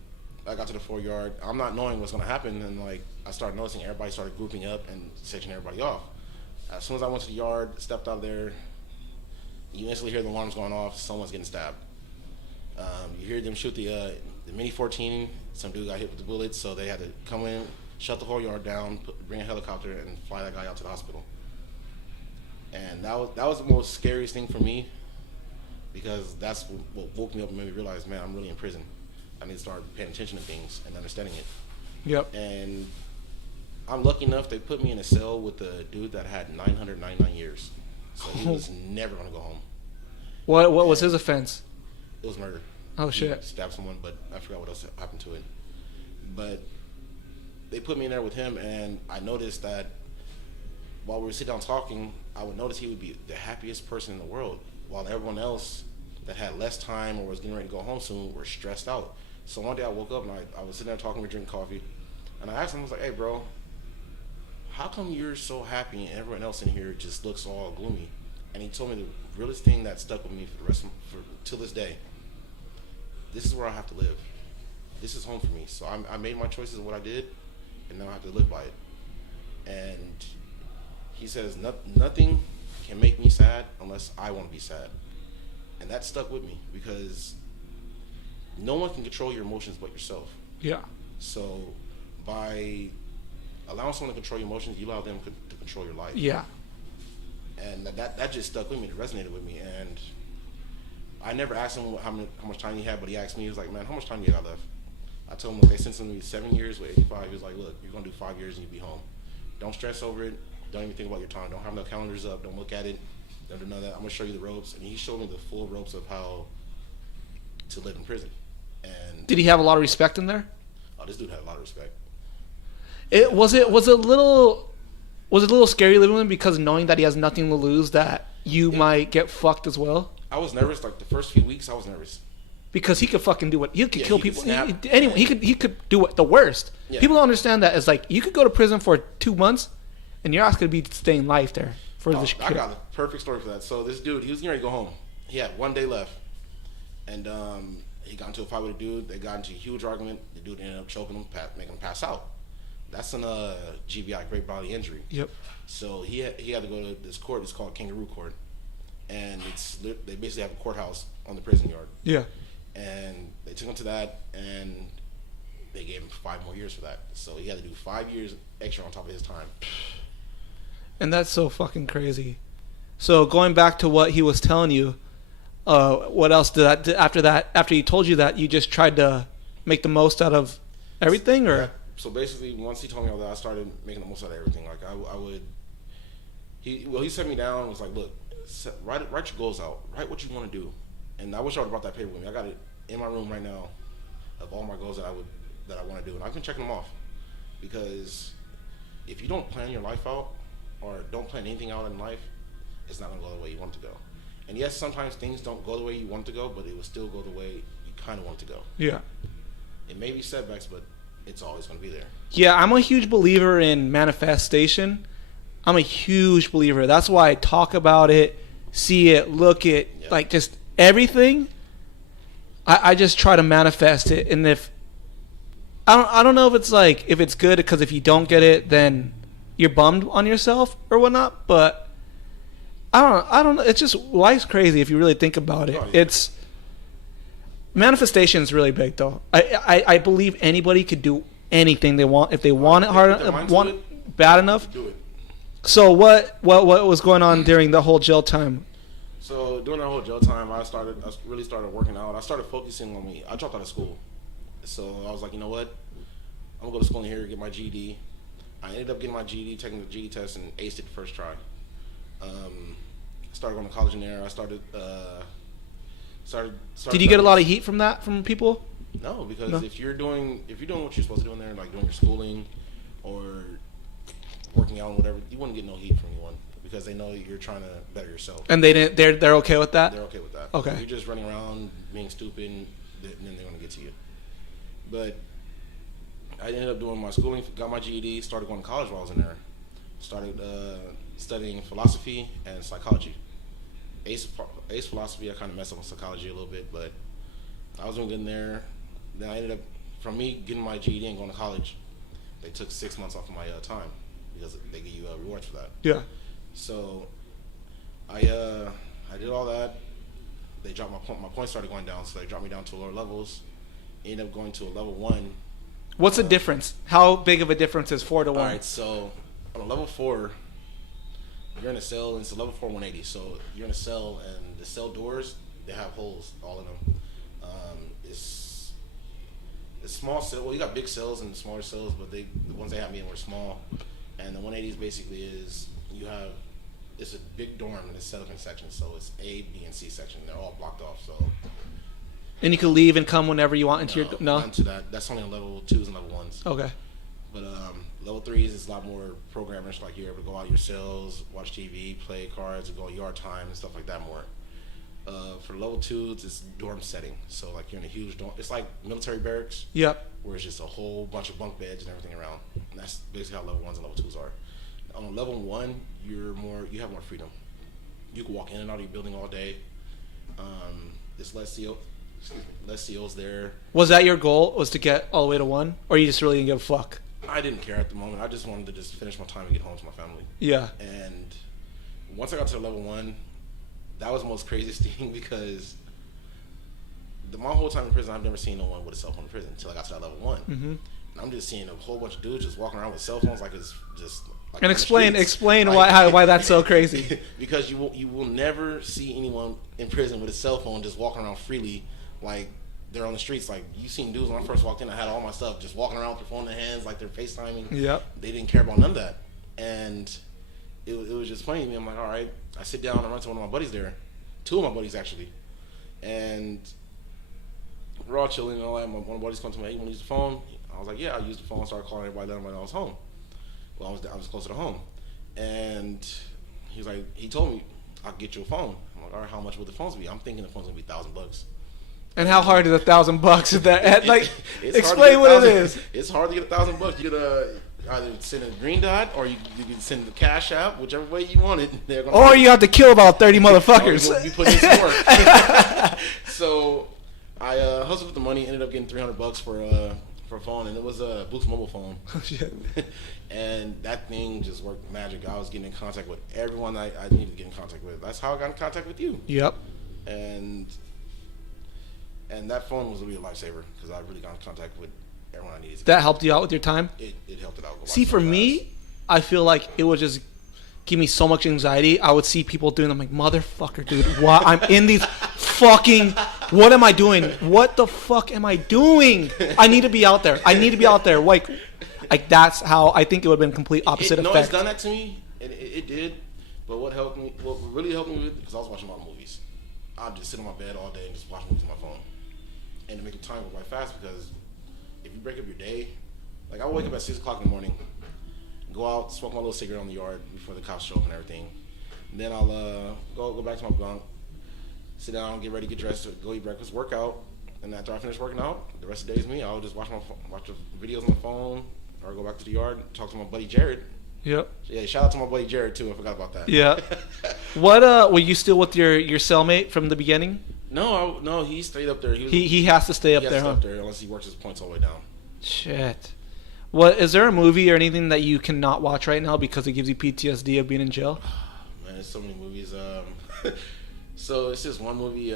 I got to the 4-yard. I'm not knowing what's going to happen, and like, I started noticing everybody started grouping up and sectioning everybody off. As soon as I went to the yard, stepped out there, you instantly hear the alarms going off. Someone's getting stabbed. You hear them shoot the Mini 14. Some dude got hit with the bullets, so they had to come in, shut the whole yard down, bring a helicopter, and fly that guy out to the hospital. And that was the most scariest thing for me, because that's what woke me up and made me realize, man, I'm really in prison. I need to start paying attention to things and understanding it. Yep. And I'm lucky enough they put me in a cell with a dude that had 999 years. So he was never going to go home. What was his offense? It was murder. Oh shit! He stabbed someone, but I forgot what else happened to it. But they put me in there with him, and I noticed that while we were sitting down talking, I would notice he would be the happiest person in the world, while everyone else that had less time or was getting ready to go home soon were stressed out. So one day I woke up and I was sitting there talking, we drinking coffee, and I asked him, I was like, hey bro, how come you're so happy and everyone else in here just looks all gloomy? And he told me the realest thing that stuck with me for the rest of till this day. This is where I have to live. This is home for me. So I made my choices of what I did, and now I have to live by it. And he says nothing can make me sad unless I want to be sad. And that stuck with me because no one can control your emotions but yourself. Yeah. So by allowing someone to control your emotions, you allow them to control your life. Yeah. And that just stuck with me. It resonated with me. And I never asked him how much time he had, but he asked me, he was like, man, how much time you got left? I told him, look, they sentenced me 7 years with 85. He was like, look, you're going to do 5 years and you'll be home. Don't stress over it. Don't even think about your time. Don't have no calendars up. Don't look at it. Don't do none of that. I'm going to show you the ropes. And he showed me the full ropes of how to live in prison. And did he have a lot of respect in there? Oh, this dude had a lot of respect. Was it a little scary living with him because knowing that he has nothing to lose, that you might get fucked as well? I was nervous. Like the first few weeks, I was nervous. Because he could fucking do what he could kill he people. could Anyway, he could do the worst. Yeah. People don't understand that. It's like you could go to prison for 2 months, and you're also gonna be staying life there for Oh, this. I got the perfect story for that. So this dude, he was getting ready to go home. He had 1 day left, and he got into a fight with a dude. They got into a huge argument. The dude ended up choking him, making him pass out. That's an GBI, great bodily injury. Yep. So he had to go to this court. It's called Kangaroo Court, and they basically have a courthouse on the prison yard. Yeah. And they took him to that, and they gave him 5 more years for that. So he had to do 5 years extra on top of his time. And that's so fucking crazy. So going back to what he was telling you, what else after he told you that, you just tried to make the most out of everything, or? Yeah. So basically, once he told me all that, I started making the most out of everything. Like he set me down and was like, look, write your goals out. Write what you want to do. And I wish I would have brought that paper with me. I got it in my room right now of all my goals that I want to do. And I've been checking them off. Because if you don't plan your life out, or don't plan anything out in life, it's not going to go the way you want it to go. And yes, sometimes things don't go the way you want it to go, but it will still go the way you kind of want it to go. Yeah. It may be setbacks, but it's always going to be there. Yeah, I'm a huge believer in manifestation. I'm a huge believer. That's why I talk about it, see it, look it, like just everything. I just try to manifest it. And if I don't know if it's good, because if you don't get it, then you're bummed on yourself or whatnot. But I don't know. It's just, life's crazy if you really think about it. Oh, yeah. It's manifestation is really big, though. I believe anybody could do anything they want if they want it bad enough. Do it. So what was going on during the whole jail time? So during that whole jail time, I really started working out. I started focusing on me. I dropped out of school, so I was like, you know what? I'm gonna go to school in here, get my GED. I ended up getting my GED, taking the GED test, and aced it the first try. Started going to college in there. I started. Did you get a lot of heat from that from people? No, because if you're doing what you're supposed to do in there, like doing your schooling or working out and whatever, you wouldn't get no heat from anyone because they know you're trying to better yourself. And they're okay with that? They're okay with that. Okay. If you're just running around being stupid, then they're going to get to you. But I ended up doing my schooling, got my GED, started going to college while I was in there. Started studying philosophy and psychology. Ace philosophy, I kind of messed up with psychology a little bit, but I was doing good in there. Then I ended up, from me getting my GED and going to college, they took 6 months off of my time because they give you rewards for that. Yeah. So I did all that. They dropped my points started going down, so they dropped me down to lower levels. Ended up going to a level 1. What's the difference? How big of a difference is 4 to 1? All right, so on a level 4, you're in a cell, and it's a level 4 180. So you're in a cell, and the cell doors, they have holes all in them. It's small cell. Well, you got big cells and smaller cells, but the ones they had me in were small. And the 180s basically it's a big dorm and it's set up in sections. So it's A, B, and C section. They're all blocked off. So. And you can leave and come whenever you want into not into that. That's only on level 2s and level 1s. Okay. But level 3s is a lot more programmers. Like you're able to go out your cells, watch TV, play cards, and go yard time and stuff like that more. For level 2, it's dorm setting. So like you're in a huge dorm. It's like military barracks. Yep. Where it's just a whole bunch of bunk beds and everything around. And that's basically how level 1s and level 2s are. On level 1, you have more freedom. You can walk in and out of your building all day. There's less COs there. Was that your goal? Was to get all the way to 1, or you just really didn't give a fuck? I didn't care at the moment. I just wanted to just finish my time and get home to my family. Yeah. And once I got to level 1, that was the most craziest thing because my whole time in prison, I've never seen no one with a cell phone in prison until I got to that level 1. Mm-hmm. And I'm just seeing a whole bunch of dudes just walking around with cell phones like it's just. Like and explain like, why that's so crazy. Because you will never see anyone in prison with a cell phone just walking around freely like they're on the streets. Like you seen dudes when I first walked in, I had all my stuff just walking around with their phone in their hands like they're FaceTiming. Yep. They didn't care about none of that, and it was just funny to me. I'm like, all right. I sit down and run to one of my buddies there, 2 of my buddies actually, and we're all chilling and all that. One of my buddies comes to me, hey, you want to use the phone? I was like, yeah, I'll use the phone. Started calling everybody, letting them know I was home. Well, I was closer to home, and he was like, he told me I'll get you a phone. I'm like, all right, how much would the phones be? I'm thinking the phone's gonna be $1,000. And how hard is $1,000 at that? Like, explain what it is. It's hard to get $1,000. You could either send a green dot or you can send the cash out, whichever way you want it. Or you have to kill about 30 motherfuckers. You put in some work. So I hustled with the money. Ended up getting $300 for a phone, and it was a Boost mobile phone. Oh, shit. And that thing just worked magic. I was getting in contact with everyone I needed to get in contact with. That's how I got in contact with you. Yep. And that phone was a real lifesaver because I really got in contact with everyone I needed. That helped you out with your time? It helped it out. See, for me, I feel like it would just give me so much anxiety. I would see people doing, I'm like, motherfucker, dude, why? I'm in these fucking, what am I doing? What the fuck am I doing? I need to be out there. Like that's how I think it would have been complete opposite effect. No, it's done that to me. It did. But what really helped me with, because I was watching a lot of movies. I'd just sit on my bed all day and just watch movies on my phone. And to make the time go by fast, because if you break up your day, like I would wake up at 6 o'clock in the morning, go out, smoke my little cigarette on the yard before the cops show up and everything. And then I'll go back to my bunk, sit down, get ready, get dressed, go eat breakfast, work out. And after I finish working out, the rest of the day is me. I'll just watch the videos on my phone, or go back to the yard, talk to my buddy Jared. Yep. Yeah, shout out to my buddy Jared too. I forgot about that. Yeah. What were you still with your cellmate from the beginning? No, he stayed up there. He has to stay up there, huh? Up there unless he works his points all the way down. Shit. What is there a movie or anything that you cannot watch right now because it gives you PTSD of being in jail? Man, there's so many movies. So it's just one movie.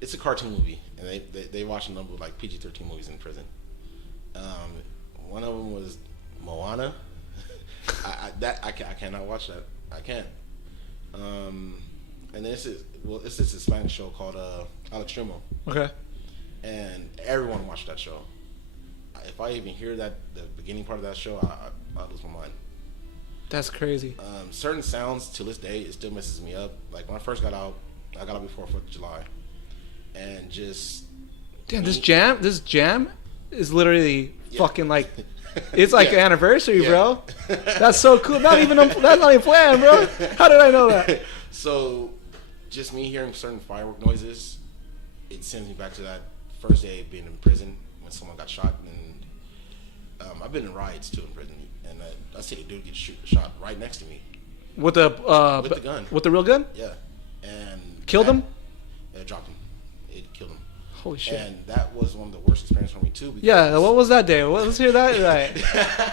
It's a cartoon movie, and they watch a number of like PG-13 movies in prison. One of them was Moana. I cannot watch that. I can't. And then it's this Hispanic show called Al Extremo. Okay. And everyone watched that show. If I even hear the beginning part of that show, I lose my mind. That's crazy. Certain sounds to this day, it still messes me up. Like when I first got out, I got out before 4th of July, and just damn, this jam is literally fucking like. It's like an anniversary, bro. That's so cool. That's not even planned, bro. How did I know that? So, just me hearing certain firework noises, it sends me back to that first day of being in prison when someone got shot. And I've been in riots too in prison, and I see the dude get shot right next to me with the gun. With the real gun? Yeah, and killed him. It dropped him. It killed him. Holy shit. And that was one of the worst experiences for me too. Yeah, what was that day? Let's hear that. Right.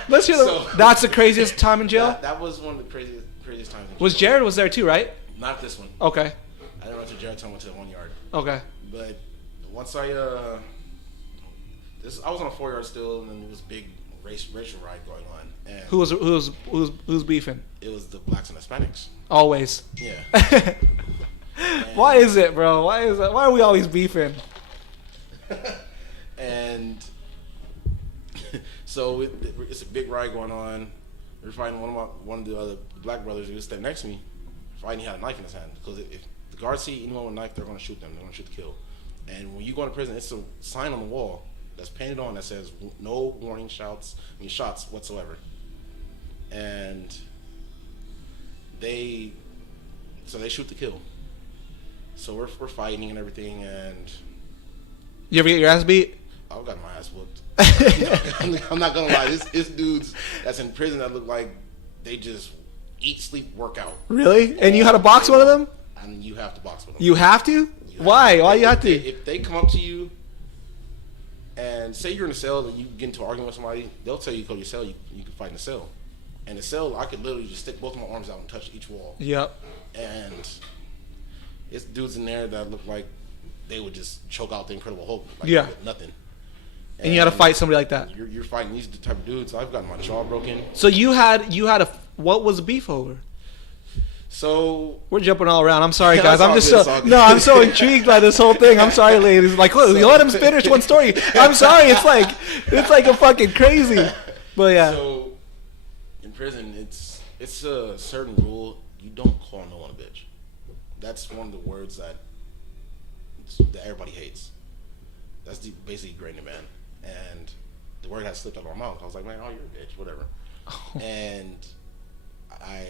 Let's hear that's the craziest time in jail? That was one of the craziest times in jail. Was Jared was there too, right? Not this one. Okay. I didn't run to Jared's. I went to the 1 yard. Okay. But once I was on a 4 yard still, and then there was a big racial riot going on. And who's beefing? It was the blacks and Hispanics. Always. Yeah. Why is it, bro? Why is that? Why are we always beefing? And so it's a big riot going on. We're fighting one of the other black brothers who was standing next to me. Fighting, he had a knife in his hand, because if the guards see anyone with a knife, they're going to shoot them. They're going to shoot to kill. And when you go into prison, it's a sign on the wall that's painted on that says no warning shots whatsoever. And they shoot to kill. So we're fighting and everything, and You ever get your ass beat? I've got my ass whooped. I'm not gonna lie. This dudes that's in prison that look like they just eat, sleep, work out. Really? And you had to box one of them? And you have to box with them. You have to? Why? Why you have to? If they come up to you and say you're in a cell and you get into an argument with somebody, they'll tell you to go to your cell. You can fight in the cell. And the cell, I could literally just stick both of my arms out and touch each wall. Yep. And it's dudes in there that look like they would just choke out the Incredible Hulk. Like Yeah. with nothing. And you had to fight somebody like that. You're fighting these type of dudes. I've gotten my jaw broken. So you had a what was the beef over? So We're jumping all around. I'm sorry, guys. Yeah, I'm it's just all good, so I'm so intrigued by this whole thing. I'm sorry, ladies. Like, look, you let him finish one story. I'm sorry. It's like a fucking crazy. But yeah. So in prison, it's a certain rule. You don't call no one a bitch. That's one of the words that everybody hates. That's basically degrading a man. And the word has slipped out of my mouth. I was like, man, oh, you're a bitch, whatever. And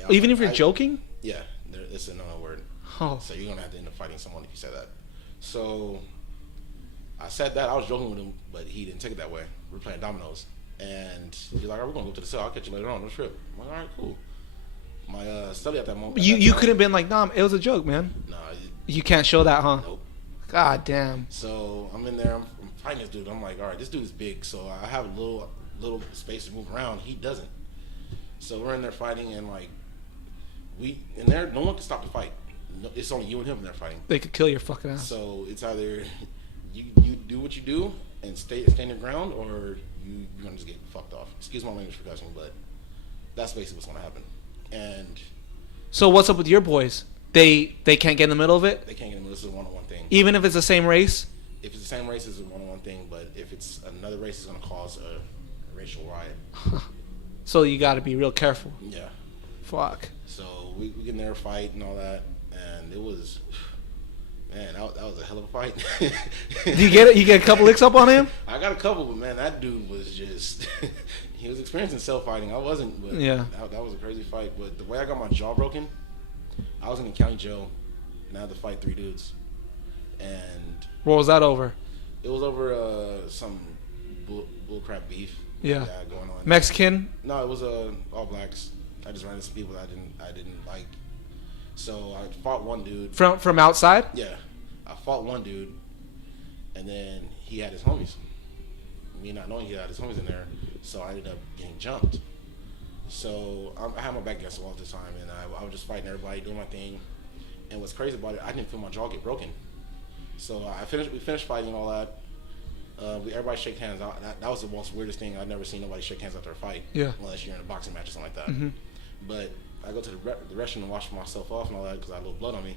Even if you're joking? Yeah, it's another word. Oh. So you're gonna have to end up fighting someone if you say that. So I said that. I was joking with him, but he didn't take it that way. We were playing dominoes, and he's like, "All right, we're gonna go to the cell. I'll catch you later on. No trip." I'm like, "All right, cool." My study at that moment. You could have been like, nah, it was a joke, man. No, You can't show that, huh? nope. God damn. So I'm in there. I'm fighting this dude. I'm like, all right, this dude is big, so I have a little space to move around. He doesn't. So we're in there fighting, and like no one can stop the fight. No, it's only you and him in there fighting. They could kill your fucking ass. So it's either you do what you do and stay your ground, or you're gonna just get fucked off. Excuse my language for cussing, but that's basically what's gonna happen. And So what's up with your boys? They can't get in the middle of it? they can't get in the middle. This is a one-on-one thing. Even if it's the same race? If it's the same race, it's a one-on-one thing. But if it's another race, it's gonna cause a racial riot. So you got to be real careful. Yeah. Fuck. So we get in there, fight and all that, and it was, man, that was a hell of a fight. Did you get it? You get a couple licks up on him? I got a couple, but man, that dude was just, he was experiencing self-fighting. I wasn't, but Yeah. that was a crazy fight. But the way I got my jaw broken, I was in the county jail, and I had to fight 3 dudes. And What was that over? it was over some bullcrap beef. Yeah. Going on. Mexican? No, it was all blacks. I just ran into some people that I didn't like. So I fought one dude. From outside? Yeah, I fought one dude, and then he had his homies. Me not knowing he had his homies in there, so I ended up getting jumped. So I had my back against the wall at the time, and I was just fighting everybody, doing my thing. And what's crazy about it, I didn't feel my jaw get broken. So we finished fighting and all that. Everybody shake hands. That was the most weirdest thing. I've never seen nobody shake hands after a fight. Yeah. Unless you're in a boxing match or something like that. Mm-hmm. But I go to the restroom and wash myself off and all that because I had a little blood on me.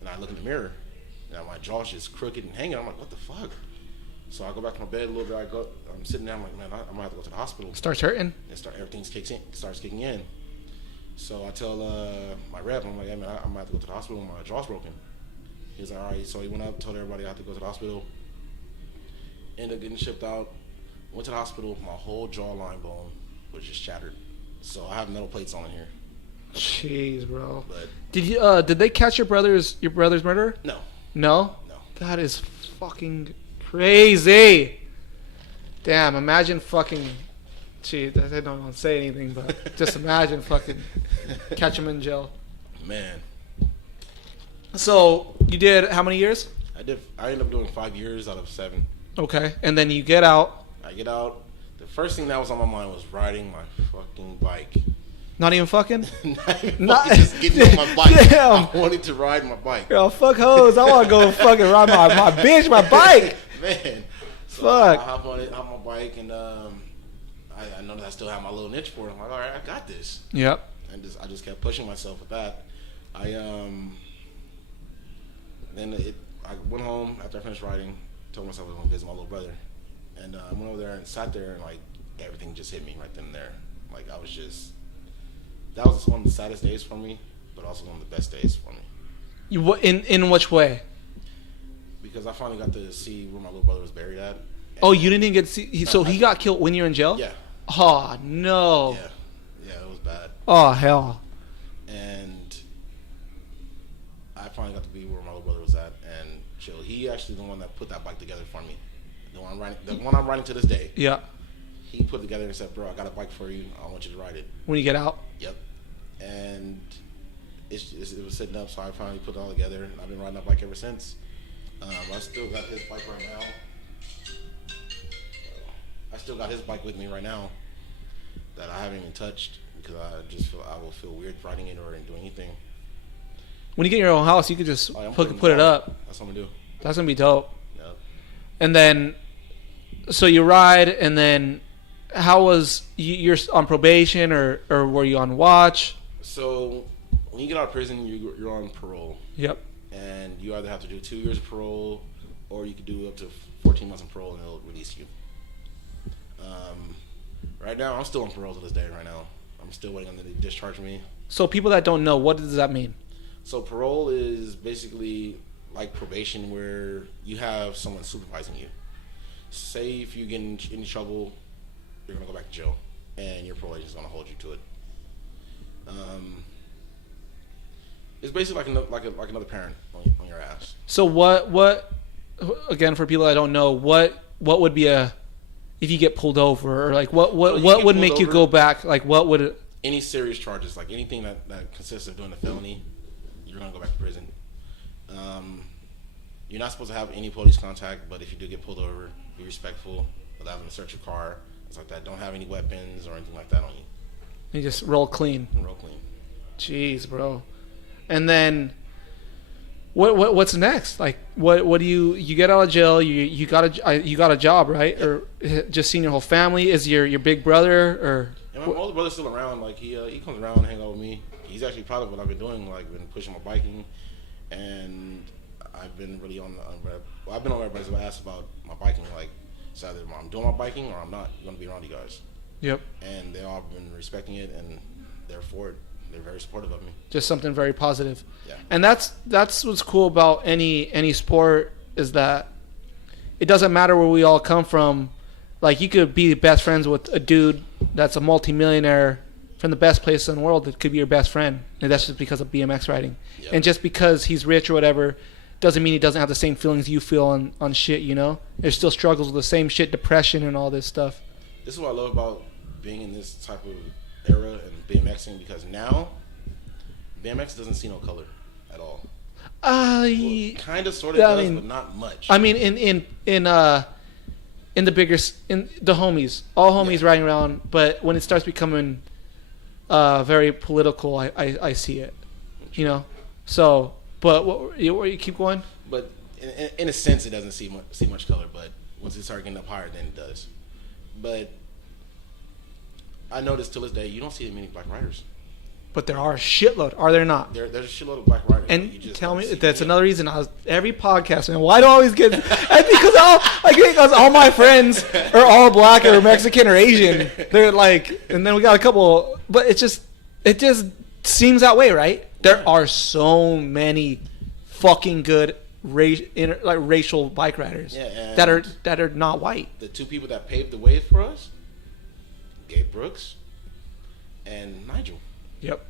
And I look in the mirror, and my jaw's just crooked and hanging. I'm like, what the fuck? So I go back to my bed a little bit. I'm sitting down. I'm like, man, I'm gonna have to go to the hospital. Starts hurting? And everything starts kicking in. So I tell my rep, I'm like, hey man, I'm gonna have to go to the hospital. My jaw's broken. He's like, all right. So he went up, told everybody I had to go to the hospital. Ended up getting shipped out. Went to the hospital. My whole jawline bone was just shattered. So I have metal plates on in here. Jeez, bro. But did they catch your brother's murderer? no. No? No. That is fucking crazy. Damn, imagine fucking. Gee, I don't want to say anything, but just imagine fucking catch him in jail. Man. So you did how many years? I ended up doing 5 years out of 7. Okay, and then you get out. I get out. The first thing that was on my mind was riding my fucking bike. Not even fucking? Not just getting on my bike. Damn. I wanted to ride my bike. Yo, fuck hoes. I want to go fucking ride my bitch, my bike. Man. So Fuck. I hop on my bike, and I know that I still have my little niche for it. I'm like, all right, I got this. Yep. And I just kept pushing myself with that. Then I went home after I finished riding, told myself I was going to visit my little brother. And I went over there and sat there, and like everything just hit me right then and there. Like that was one of the saddest days for me, but also one of the best days for me. In which way? Because I finally got to see where my little brother was buried at. Oh, you didn't even get to see. So he got killed when you were in jail? Yeah. Oh, no. Yeah, it was bad. Oh, hell. And I finally got to be where my little brother was he actually the one that put that bike together for me. The one I'm riding to this day. Yeah. He put it together and said, "Bro, I got a bike for you. I want you to ride it." When you get out. Yep. And it was sitting up, so I finally put it all together. And I've been riding that bike ever since. I still got his bike right now. I still got his bike with me right now that I haven't even touched because I will feel weird riding it or doing anything. When you get your own house, you could just put it up. That's what I'm gonna do. That's gonna be dope. Yep. And then, so you ride, and then, how was you're on probation or were you on watch? So when you get out of prison, you're on parole. Yep. And you either have to do 2 years of parole, or you could do up to 14 months of parole, and they'll release you. Right now, I'm still on parole to this day. Right now, I'm still waiting on them to discharge me. So people that don't know, what does that mean? So parole is basically like probation, where you have someone supervising you. Say if you get in any trouble, you're gonna go back to jail, and your parole agent is gonna hold you to it. It's basically like another parent on your ass. So what? Again, for people that don't know, what would be if you get pulled over, or like what would make you go back? Like what would it? Any serious charges, like anything that consists of doing a felony, you're gonna go back to prison. You're not supposed to have any police contact, but if you do get pulled over, be respectful. Allow them to search your car, things like that. Don't have any weapons or anything like that on you. You just roll clean. Roll clean. Jeez, bro. And then what's next? Like what do you get out of jail? You got a job, right? Or just seeing your whole family? Is your big brother or? Yeah, my older brother's still around. Like he comes around and hang out with me. He's actually proud of what I've been doing. Like been pushing my biking, and I've been really I've been on everybody's ass about my biking. Like it's either I'm doing my biking or I'm not going to be around you guys. Yep. And they all been respecting it, and they're for it. They're very supportive of me. Just something very positive. Yeah. And that's what's cool about any sport, is that it doesn't matter where we all come from. Like you could be best friends with a dude that's a multimillionaire from the best place in the world that could be your best friend, and that's just because of BMX riding. Yep. And just because he's rich or whatever doesn't mean he doesn't have the same feelings you feel on shit, you know? There's still struggles with the same shit, depression and all this stuff. This is what I love about being in this type of era and BMXing, because now BMX doesn't see no color at all. Kind of, sort of does, but not much. I mean, in the homies, all homies riding around, but when it starts becoming very political, I see it, you know. So, but you keep going. But in a sense, it doesn't see much color. But once it starts getting up higher, then it does. But I noticed till this day, you don't see many black riders. But there are a shitload, are there not? There's a shitload of black riders. And you just tell me, that's another reason every podcast, man. Why do I always get? Because all my friends are all black or Mexican or Asian. They're like, and then we got a couple, but it just seems that way, right? There are so many fucking good racial bike riders that are not white. The two people that paved the way for us, Gabe Brooks and Nigel. Yep.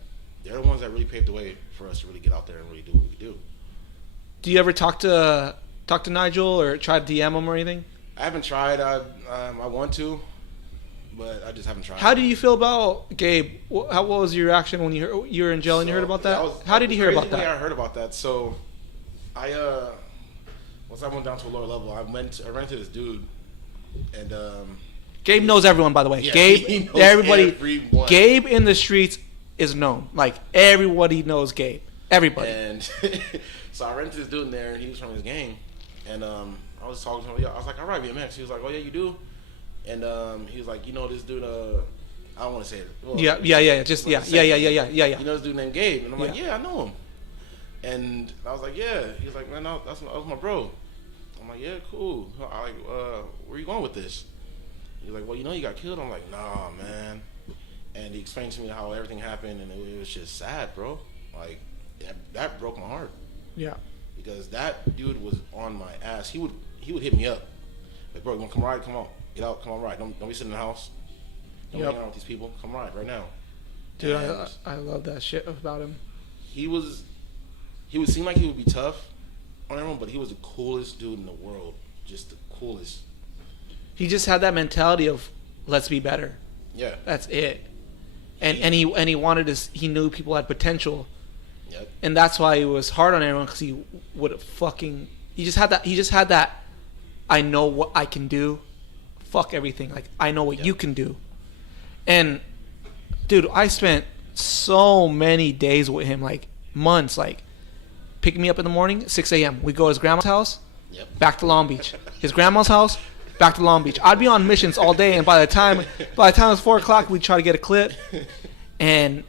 They're the ones that really paved the way for us to really get out there and really do what we do. Do you ever talk to Nigel or try to DM him or anything? I haven't tried. I want to, but I just haven't tried. How do you feel about Gabe? What was your reaction when you were in jail and you heard about that? How did you hear about that? I heard about that. So once I went down to a lower level, I ran into this dude, and Gabe knows everyone, by the way. Yeah, Gabe, everybody. Everyone. Gabe in the streets is known. Like everybody knows Gabe. Everybody. And so I ran into this dude in there, and he was from his gang, and I was talking to him. I was like, "All right, BMX." He was like, "Oh yeah, you do," and he was like, "You know this dude? I don't want to say it." Well, yeah. You know this dude named Gabe, and I'm like, "Yeah, I know him." And I was like, "Yeah." He was like, "Man, that was my bro." I'm like, "Yeah, cool." I like, "Where you going with this?" He's like, "Well, you know you got killed." I'm like, "Nah, man." And he explained to me how everything happened, and it was just sad, bro. Like that broke my heart. Yeah. Because that dude was on my ass. He would hit me up. Like, "Bro, you want to come ride? Come on. Get out. Come on, ride. Don't be sitting in the house. Don't be hanging out with these people. Come ride right now." Dude, I love that shit about him. He would seem like he would be tough, on everyone, but he was the coolest dude in the world. Just the coolest. He just had that mentality of let's be better. Yeah. That's it. And he wanted to. He knew people had potential. Yep. And that's why he was hard on everyone, because he would fucking. He just had that. I know what I can do. Fuck everything. Like, I know what you can do. And dude, I spent so many days with him, like months, like picking me up in the morning, 6 a.m. We go to his grandma's house, back to Long Beach. His grandma's house, back to Long Beach. I'd be on missions all day, and by the time it was 4 o'clock, we'd try to get a clip, and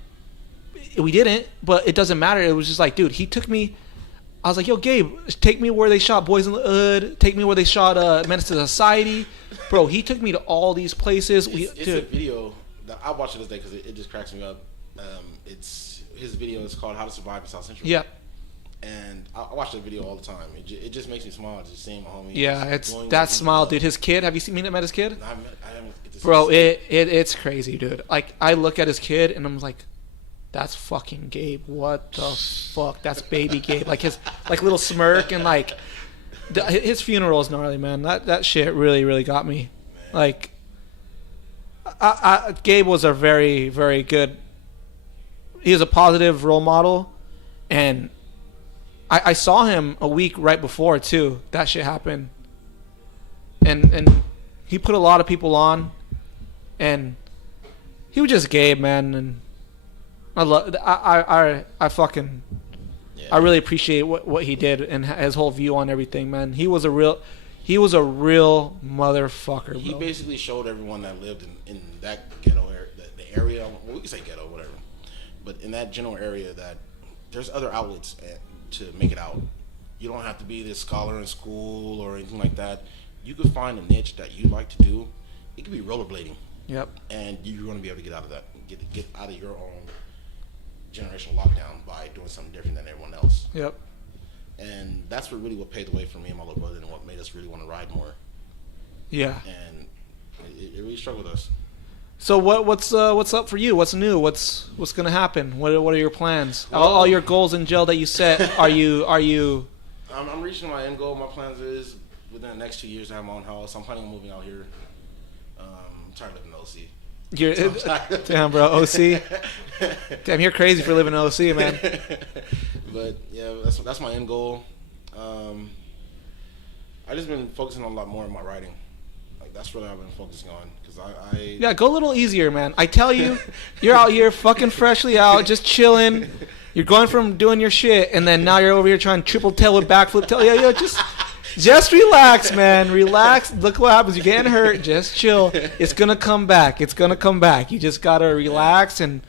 we didn't. But it doesn't matter. It was just like, dude, he took me. I was like, yo, Gabe, take me where they shot Boys in the Hood. Take me where they shot Menace to Society. Bro, he took me to all these places. It's a video that I watched it this day because it just cracks me up. It's his video. It's called How to Survive in South Central. Yeah. And I watch that video all the time. It just makes me smile just seeing my homie. Yeah, it's that smile, dude. His kid. Have you met his kid? I haven't get to see Bro, it's crazy, dude. Like, I look at his kid and I'm like, that's fucking Gabe. What the fuck? That's baby Gabe. Like his little smirk, and like his funeral is gnarly, man. That shit really, really got me. Man. Like, Gabe was a very, very good. He was a positive role model, and I saw him a week right before too. That shit happened, and he put a lot of people on, and he was just Gabe, man. And I fucking I really appreciate what he did and his whole view on everything, man. He was a real motherfucker, bro. He basically showed everyone that lived in that ghetto area, the area. Well, we can say ghetto, whatever, but in that general area, that there's other outlets to make it out. You don't have to be this scholar in school or anything like that. You could find a niche that you like to do. It could be rollerblading. Yep. And you're going to be able to get out of that, get out of your own generational lockdown by doing something different than everyone else. Yep. And that's what paved the way for me and my little brother, and what made us really want to ride more. Yeah. And it really struck with us. So what's up for you? What's new? What's gonna happen? What are your plans? Well, all your goals in jail that you set. Are you? I'm reaching my end goal. My plans is within the next 2 years to have my own house. I'm planning on moving out here. I'm tired of living in OC. Damn, bro, OC. Damn, you're crazy for living in OC, man. But yeah, that's my end goal. I just been focusing on a lot more of my writing. Like, that's what I've been focusing on, because yeah, go a little easier, man. I tell you, you're out here fucking freshly out, just chilling. You're going from doing your shit, and then now you're over here trying triple tail with backflip tail. Yeah, just relax, man. Relax. Look what happens. You're getting hurt. Just chill. It's gonna come back. You just gotta relax and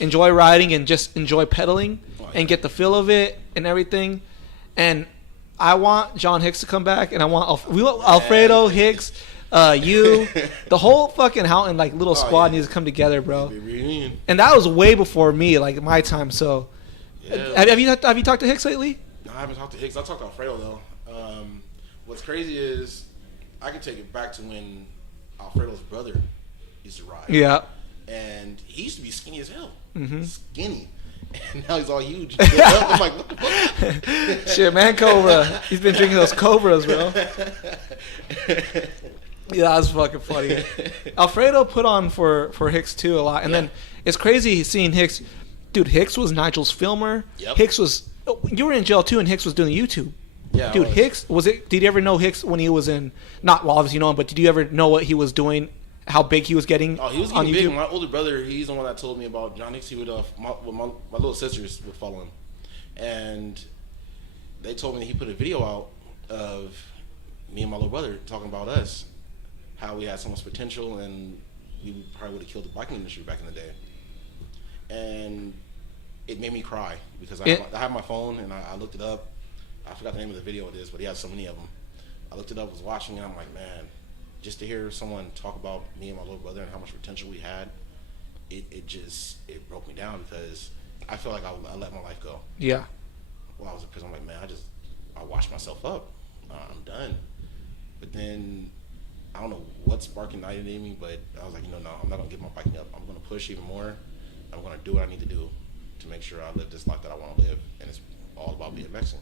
enjoy riding and just enjoy pedaling and get the feel of it and everything. And I want John Hicks to come back, and I want Alfredo Hicks, you, the whole fucking Houghton little squad needs to come together, bro. And that was way before me, like my time. So, have you talked to Hicks lately? No, I haven't talked to Hicks. I talked to Alfredo though. What's crazy is I can take it back to when Alfredo's brother used to ride. Yeah. And he used to be skinny as hell. Mm-hmm. Skinny. And now he's all huge. I'm like, what the fuck? Shit, man, Cobra. He's been drinking those Cobras, bro. Yeah, that was fucking funny. Alfredo put on for Hicks too a lot. And then it's crazy seeing Hicks. Dude, Hicks was Nigel's filmer. Yep. Hicks was... You were in jail too, and Hicks was doing YouTube. Yeah, dude, Hicks did you ever know Hicks when he was in? Not well, obviously you know him, but did you ever know what he was doing? How big he was getting? Oh, he was getting big. My older brother, he's the one that told me about John Hicks. He would my little sisters would follow him, and they told me that he put a video out of me and my little brother talking about us, how we had so much potential, and we probably would have killed the biking industry back in the day. And it made me cry because I have my phone and I looked it up. I forgot the name of the video it is, but he has so many of them. I looked it up, was watching, and I'm like, man, just to hear someone talk about me and my little brother and how much potential we had, it broke me down, because I feel like I let my life go. Yeah. While I was in prison, I'm like, man, I washed myself up. I'm done. But then I don't know what spark ignited in me, but I was like, no, I'm not gonna give my biking up. I'm gonna push even more. I'm gonna do what I need to do to make sure I live this life that I want to live, and it's all about BMXing.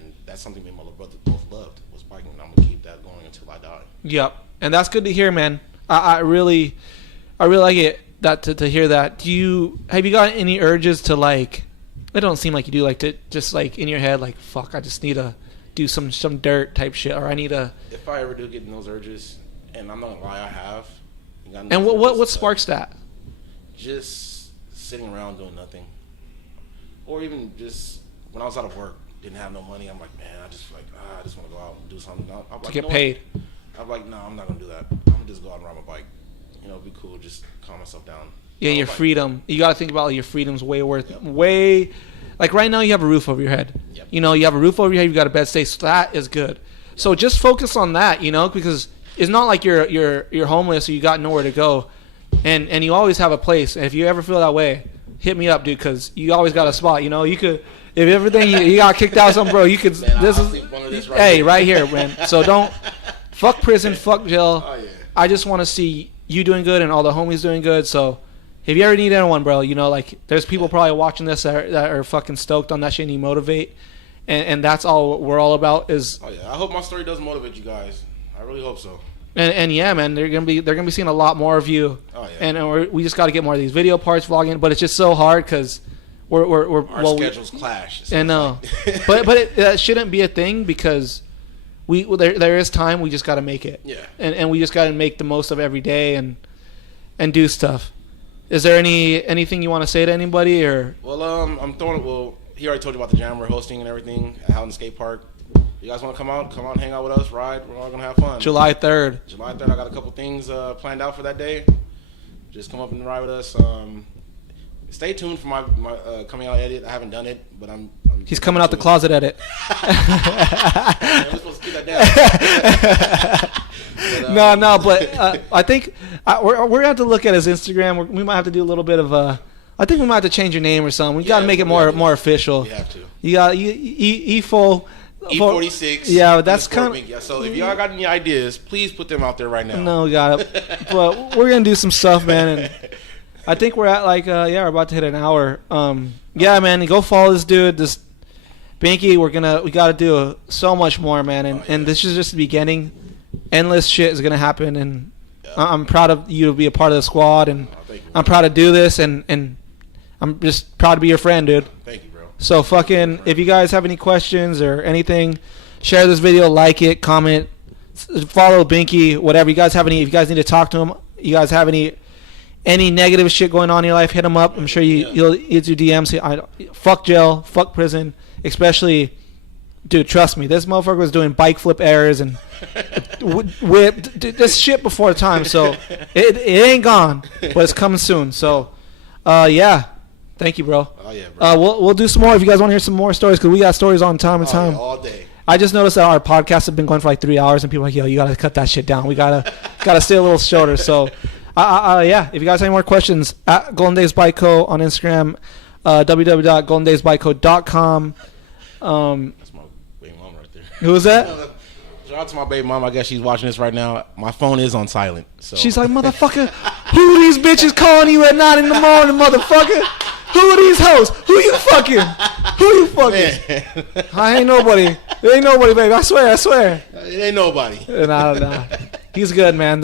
and that's something me and my little brother both loved, was biking, and I'm gonna keep that going until I die. Yep, and that's good to hear, man. I really like it to hear that. Have you got any urges to like? It don't seem like you do, like to just like in your head, like fuck, I just need to do some dirt type shit, or I need to. If I ever do get in those urges, and I'm not gonna lie, I have. And what sparks that? Just sitting around doing nothing, or even just when I was out of work, didn't have no money. I'm like, man, I just want to go out and do something. I'm To like, get paid. I'm like, no, I'm not gonna do that. I'm gonna just go out and ride my bike. It'd be cool. Just calm myself down. Yeah, your freedom. You gotta think about like, your freedom's way way. Like right now, you have a roof over your head. Yep. You have a roof over your head. You got a bed space. So that is good. So just focus on that. Because it's not like you're homeless or you got nowhere to go, and you always have a place. And if you ever feel that way, hit me up, dude. Because you always got a spot. You could. If everything you got kicked out, something, bro, you could. Man, right here, man. So don't. Fuck prison. Fuck jail. Oh, yeah. I just want to see you doing good and all the homies doing good. So if you ever need anyone, bro, like there's people probably watching this that are fucking stoked on that shit and you motivate. And that's all we're all about is. Oh yeah, I hope my story does motivate you guys. I really hope so. And yeah, man, they're gonna be seeing a lot more of you. Oh yeah. And we just got to get more of these video parts vlogging, but it's just so hard because our schedules clash. I know, but that shouldn't be a thing because there is time. We just got to make it. Yeah. And we just got to make the most of every day and do stuff. Is there anything you want to say to anybody or? Well, I'm throwing it. Well, he already told you about the jam we're hosting and everything out in the skate park. You guys want to come out, hang out with us, ride? We're all gonna have fun. July 3rd. July 3rd. I got a couple things planned out for that day. Just come up and ride with us. Stay tuned for my coming out edit. I haven't done it, but I'm He's coming out the closet edit. Man, we're supposed to keep that down. But I think we're gonna have to look at his Instagram. We might have to do a little bit of I think we might have to change your name or something. We got to make it more official. We have to. You got E4. E46. Yeah, that's kind of. So if y'all got any ideas, please put them out there right now. No, we got it. But we're gonna do some stuff, man. And I think we're at we're about to hit an hour. Yeah, man, go follow this dude. This Binky. We gotta do so much more, man. And this is just the beginning. Endless shit is gonna happen, and I'm proud of you to be a part of the squad, and I'm proud to do this, and I'm just proud to be your friend, dude. Thank you, bro. So fucking, if you guys have any questions or anything, share this video, like it, comment, follow Binky, whatever. If you guys need to talk to him, you guys have any negative shit going on in your life, hit him up. I'm sure you'll do DMs. Fuck jail, fuck prison, especially, dude, trust me, this motherfucker was doing bike flip errors and whipped this shit before time. So it ain't gone, but it's coming soon. So, yeah. Thank you, bro. Oh, yeah, bro. We'll do some more if you guys want to hear some more stories, because we got stories on time and time. Yeah, all day. I just noticed that our podcasts have been going for like 3 hours, and people are like, yo, you got to cut that shit down. We gotta stay a little shorter. So, yeah, if you guys have any more questions, at Golden Days Bike Co. on Instagram, www.goldendaysbikeco.com. That's my baby mom right there. Who is that? Shout out to my baby mom. I guess she's watching this right now. My phone is on silent. So. She's like, motherfucker, who are these bitches calling you at 9 in the morning, motherfucker? Who are these hoes? Who you fucking? I ain't nobody. There ain't nobody, baby. I swear. It ain't nobody. Nah. He's good, man.